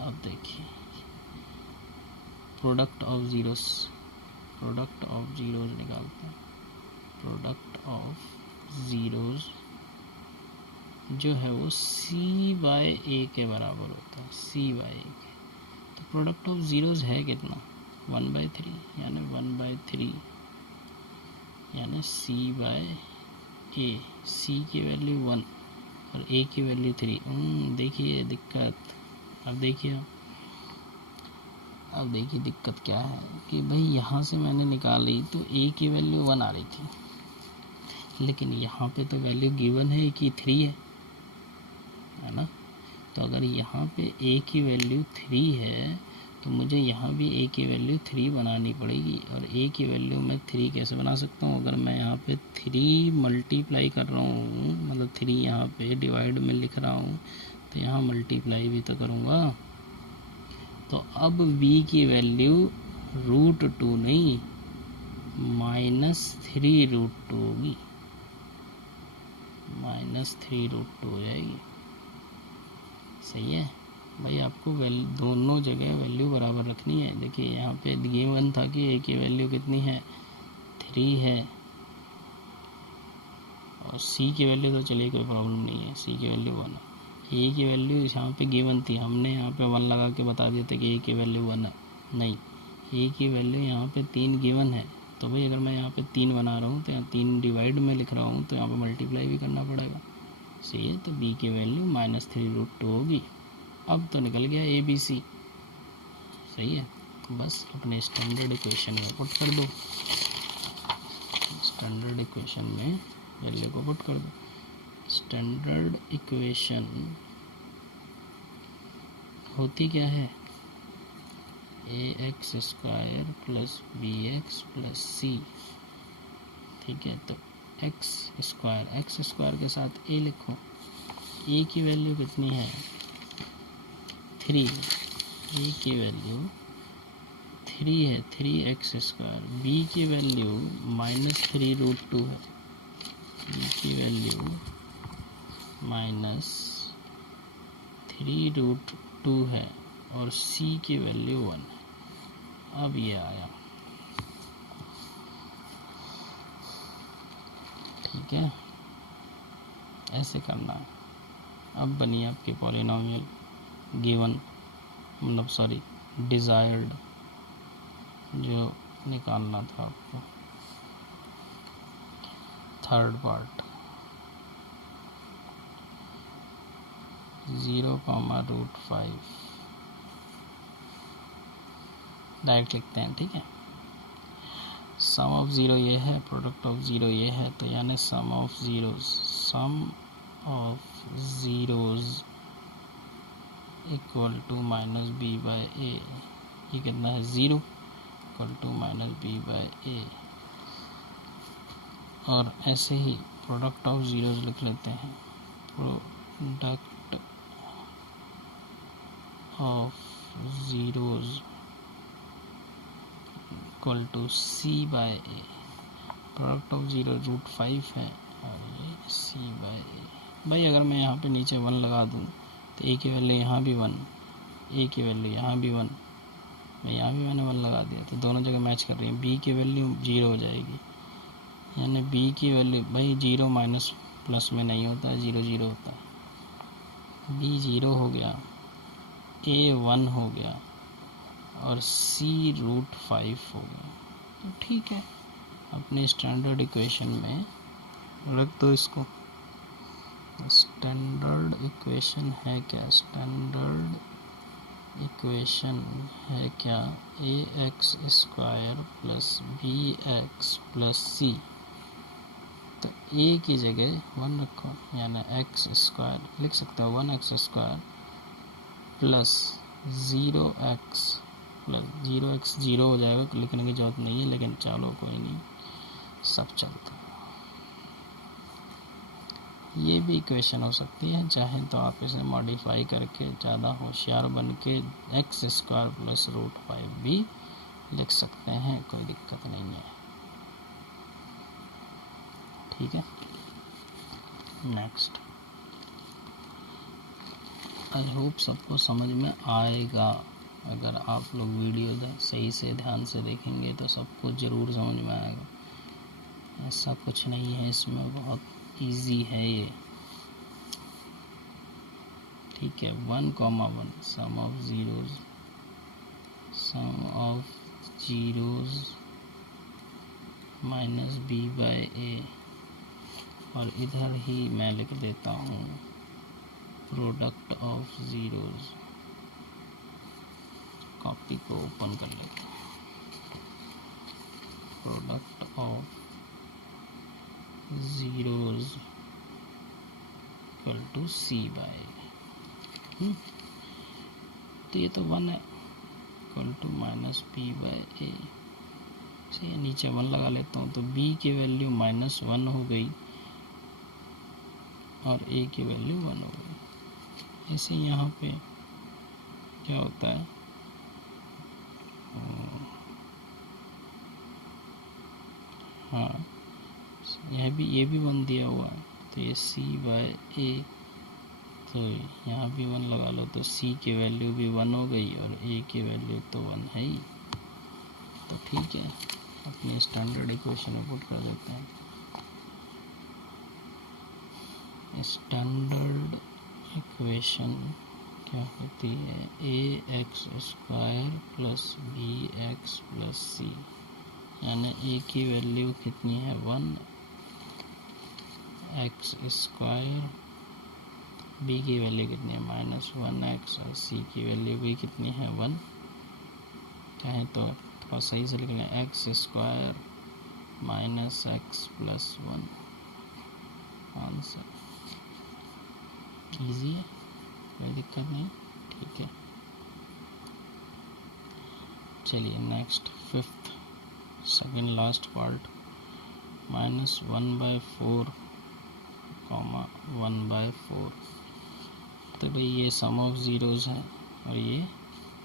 अब देखिए product of zeros, product of zeros निकालते हैं। प्रोडक्ट ऑफ जीरोस जो है वो सी बाय ए के बराबर होता है, सी बाय ए के। तो प्रोडक्ट ऑफ जीरोस है कितना, 1/3, यानी 1/3 यानी सी बाय ए। सी की वैल्यू 1 और ए की वैल्यू 3। देखिए दिक्कत, अब देखिए दिक्कत क्या है कि भाई यहाँ से मैंने निकाली तो ए की वैल्यू 1 आ रही थी, लेकिन यहाँ पे तो वैल्यू गिवन है कि 3 है ना। तो अगर यहाँ पे ए की वैल्यू 3 है तो मुझे यहाँ भी ए की वैल्यू 3 बनानी पड़ेगी। और ए की वैल्यू मैं 3 कैसे बना सकता हूँ, अगर मैं यहाँ पे 3 मल्टीप्लाई कर रहा हूँ, मतलब 3 यहाँ पे डिवाइड में लिख रहा हूँ, तो यहाँ मल्टीप्लाई भी तो करूँगा। तो अब b की वैल्यू रूट 2 नहीं -3 रूट 2 होगी, -3 रूट 2 हो जाएगी। सही है भाई, आपको दोनों जगह वैल्यू बराबर रखनी है। देखिए यहाँ पे गिवन था कि ए की वैल्यू कितनी है, 3 है, और सी की वैल्यू तो चलिए कोई प्रॉब्लम नहीं है, सी की वैल्यू 1 है। ए की वैल्यू यहाँ पे गिवन थी, हमने यहाँ पे 1 लगा के बता दिया था कि ए की वैल्यू 1 है। नहीं, ए की वैल्यू यहाँ पे 3 गिवन है। तो भाई अगर मैं यहाँ पे 3 बना रहा हूँ तो यहाँ 3 डिवाइड में लिख रहा हूँ, तो यहाँ पे मल्टीप्लाई भी करना पड़ेगा। सही है, तो बी की वैल्यू -3 रूट 2 होगी। अब तो निकल गया ए बी सी। सही है, बस अपने स्टैंडर्ड इक्वेशन में पुट कर दो, स्टैंडर्ड इक्वेशन में वैल्यू को पुट कर दो। स्टैंडर्ड इक्वेशन होती क्या है, ax² प्लस bx प्लस सी। ठीक है, तो x² के साथ a लिखो। a की वैल्यू कितनी है, 3। a की वैल्यू 3 है, 3x²। b की वैल्यू -3 रूट 2 है, b की वैल्यू -3 रूट 2 है, और c की वैल्यू 1 है। अब ये आया, ठीक है, ऐसे करना है। अब बनी आपकी पॉलिनोमियल गिवन, मतलब सॉरी डिज़ायर्ड, जो निकालना था आपको। थर्ड पार्ट 0,5 डायरेक्ट लिखते हैं, ठीक है। सम ऑफ ज़ीरो ये है, प्रोडक्ट ऑफ ज़ीरो ये है, तो यानी sum of zeros, sum of zeros equal to -b/a। ये कितना है, 0 इक्वल टू -b/a। और ऐसे ही प्रोडक्ट ऑफ ज़ीरोज़ लिख लेते हैं, product of zeros equal to c/a। Product of zero √5 है और ये c/a। भाई अगर मैं यहाँ पे नीचे 1 लगा दूँ तो a की वैल्यू यहाँ भी 1, a की वैल्यू यहाँ भी 1, मैं यहाँ भी मैंने 1 लगा दिया, तो दोनों जगह मैच कर रही है। b की वैल्यू 0 हो जाएगी, यानी b की वैल्यू, भाई 0 माइनस प्लस में नहीं होता, 0 0 होता है। b 0 हो गया, a 1 हो गया, और c √5 हो गया। तो ठीक है, अपने स्टैंडर्ड इक्वेशन में रख दो इसको। स्टैंडर्ड इक्वेशन है क्या? स्टैंडर्ड इक्वेशन है क्या A X square plus B X plus C. तो ए की जगह 1 रखो, यानी एक्स स्क्वायर लिख सकते हो 1x square plus 0x plus 0x 0 हो जाएगा, लिखने की जरूरत नहीं है, लेकिन चलो कोई नहीं, सब चलता है। ये भी इक्वेशन हो सकती है, चाहे तो आप इसे मॉडिफाई करके ज़्यादा होशियार बन के एक्स स्क्वायर प्लस रूट 5 भी लिख सकते हैं, कोई दिक्कत नहीं है। ठीक है, नेक्स्ट। आई होप सबको समझ में आएगा। अगर आप लोग वीडियो सही से ध्यान से देखेंगे तो सबको ज़रूर समझ में आएगा। ऐसा कुछ नहीं है इसमें, बहुत इजी है ये। ठीक है, 1,1 sum of zeros minus B by A, और इधर ही मैं लिख देता हूँ प्रोडक्ट ऑफ जीरोज। कॉपी को ओपन कर लेते हैं। Product of zeros equal to C by, तो ये तो 1 है, equal to minus B by A. चलिए नीचे 1 लगा लेता हूँ, तो b की वैल्यू -1 हो गई और a की वैल्यू 1 हो गई। ऐसे यहाँ पे क्या होता है, हाँ ये भी 1 दिया हुआ है, तो ये c बाय ए, तो यहाँ भी 1 लगा लो, तो c की वैल्यू भी 1 हो गई और a की वैल्यू तो 1 है ही। तो ठीक है, अपनी स्टैंडर्ड इक्वेशन में पुट कर देते हैं। स्टैंडर्ड इक्वेशन क्या होती है, A X square plus B X plus C, यानी ए की वैल्यू कितनी है 1 एक्स स्क्वायर, बी की वैल्यू कितनी है -1x, और सी की वैल्यू भी कितनी है 1। चाहे तो थोड़ा सही से लिख लें, x square minus x plus 1। Answer easy है, कोई दिक्कत नहीं। ठीक है, चलिए next, 5th second last part, -1/4 1/4। तो भाई ये सम ऑफ जीरोस है और ये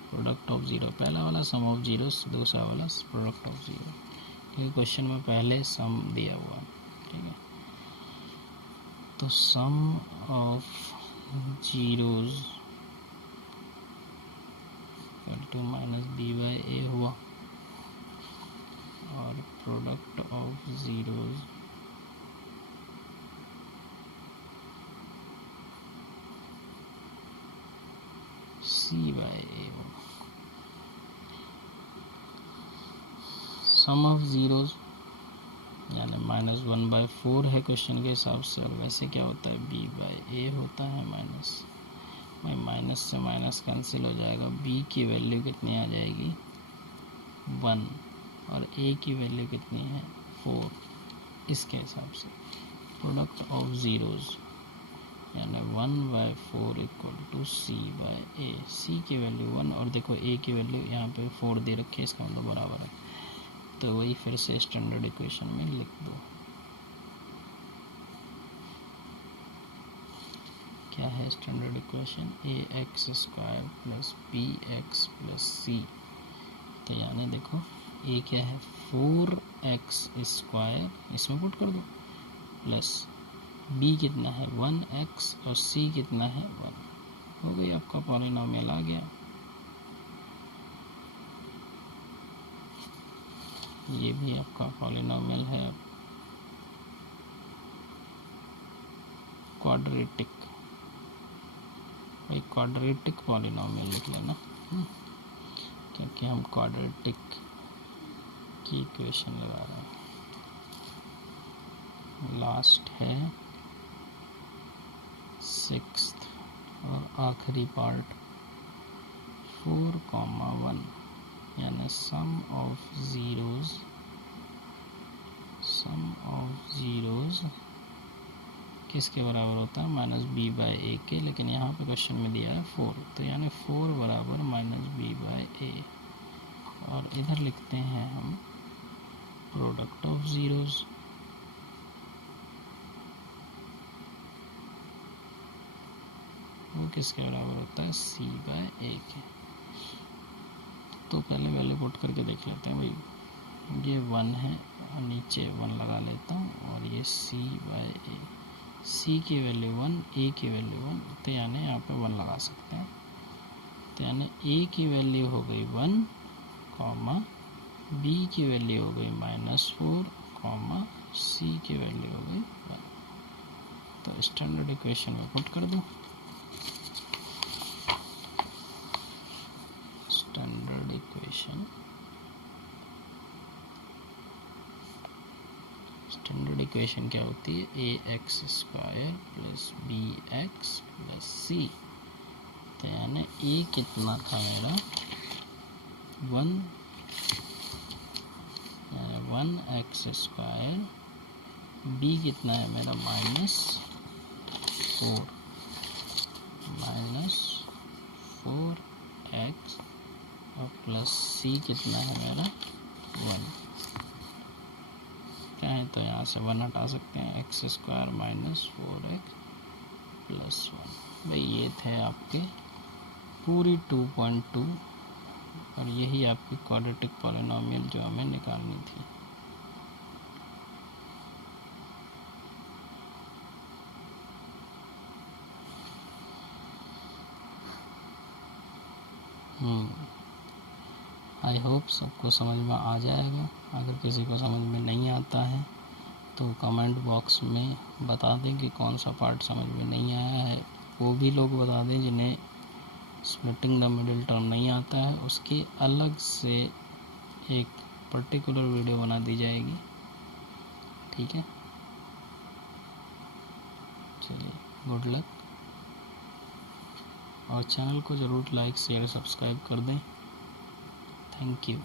प्रोडक्ट ऑफ ज़ीरो। पहला वाला सम ऑफ जीरोस, दूसरा वाला प्रोडक्ट ऑफ ज़ीरो। ठीक है, क्वेश्चन में पहले सम दिया हुआ। ठीक है, तो sum of zeros to minus B by A हुआ, और product of zeros C by A हुआ। सम ऑफ जीरोस यानी -1/4 है क्वेश्चन के हिसाब से, और वैसे क्या होता है b बाई ए होता है माइनस। माइनस से माइनस कैंसिल हो जाएगा, b की वैल्यू कितनी आ जाएगी 1, और a की वैल्यू कितनी है 4। इसके हिसाब से प्रोडक्ट ऑफ जीरोस यानी 1/4 इक्वल टू सी बाई ए। सी की वैल्यू 1 और देखो a की वैल्यू यहाँ पे 4 दे रखी है, इसका मतलब बराबर है, तो वही फिर से स्टैंडर्ड इक्वेशन में लिख दो। क्या है standard equation, A X square plus B X plus C. तो यानी देखो ए क्या है 4x स्क्वायर, इसमें पुट कर दो, प्लस बी कितना है 1x और सी कितना है 1। हो गई आपका पॉलिनोमियल आ गया। ये भी आपका पॉलिनोमियल है क्वाड्रेटिक, भाई क्वाड्रेटिक पॉलिनोमियल लिख लेना, क्योंकि हम क्वाड्रेटिक की इक्वेशन लगा रहे हैं। लास्ट है सिक्स्थ और आखिरी पार्ट 4,1 यानी सम ऑफ ज़ीरोज़ किसके बराबर होता है -b/a के, लेकिन यहाँ पे क्वेश्चन में दिया है 4, तो यानी 4 बराबर -b/a। और इधर लिखते हैं हम प्रोडक्ट ऑफ ज़ीरोज़, वो किसके बराबर होता है c/a के। तो पहले वैल्यू पुट करके देख लेते हैं भाई, ये 1 है और नीचे 1 लगा लेता हूँ, और ये c/a, c की वैल्यू 1, a की वैल्यू 1, तो यानी यहाँ पे 1 लगा सकते हैं। तो यानी a की वैल्यू हो गई 1, b की वैल्यू हो गई -4, c की वैल्यू हो गई 1। तो स्टैंडर्ड इक्वेशन में पुट कर दो। स्टैंडर्ड इक्वेशन क्या होती है, ax² + bx + c। तो यानी a कितना था मेरा 1x², b कितना है मेरा -4x और प्लस c कितना है मेरा 1। चाहे तो यहाँ से 1 हटा सकते हैं, x² - 4x + 1। भाई ये थे आपके पूरी 2.2, और यही आपकी क्वाड्रेटिक पॉलिनॉमियल जो हमें निकालनी थी। आई होप सबको समझ में आ जाएगा। अगर किसी को समझ में नहीं आता है तो कमेंट बॉक्स में बता दें कि कौन सा पार्ट समझ में नहीं आया है। वो भी लोग बता दें जिन्हें स्प्लिटिंग द मिडिल टर्म नहीं आता है, उसकी अलग से एक पर्टिकुलर वीडियो बना दी जाएगी। ठीक है, चलिए गुड लक, और चैनल को ज़रूर लाइक शेयर सब्सक्राइब कर दें। Thank you.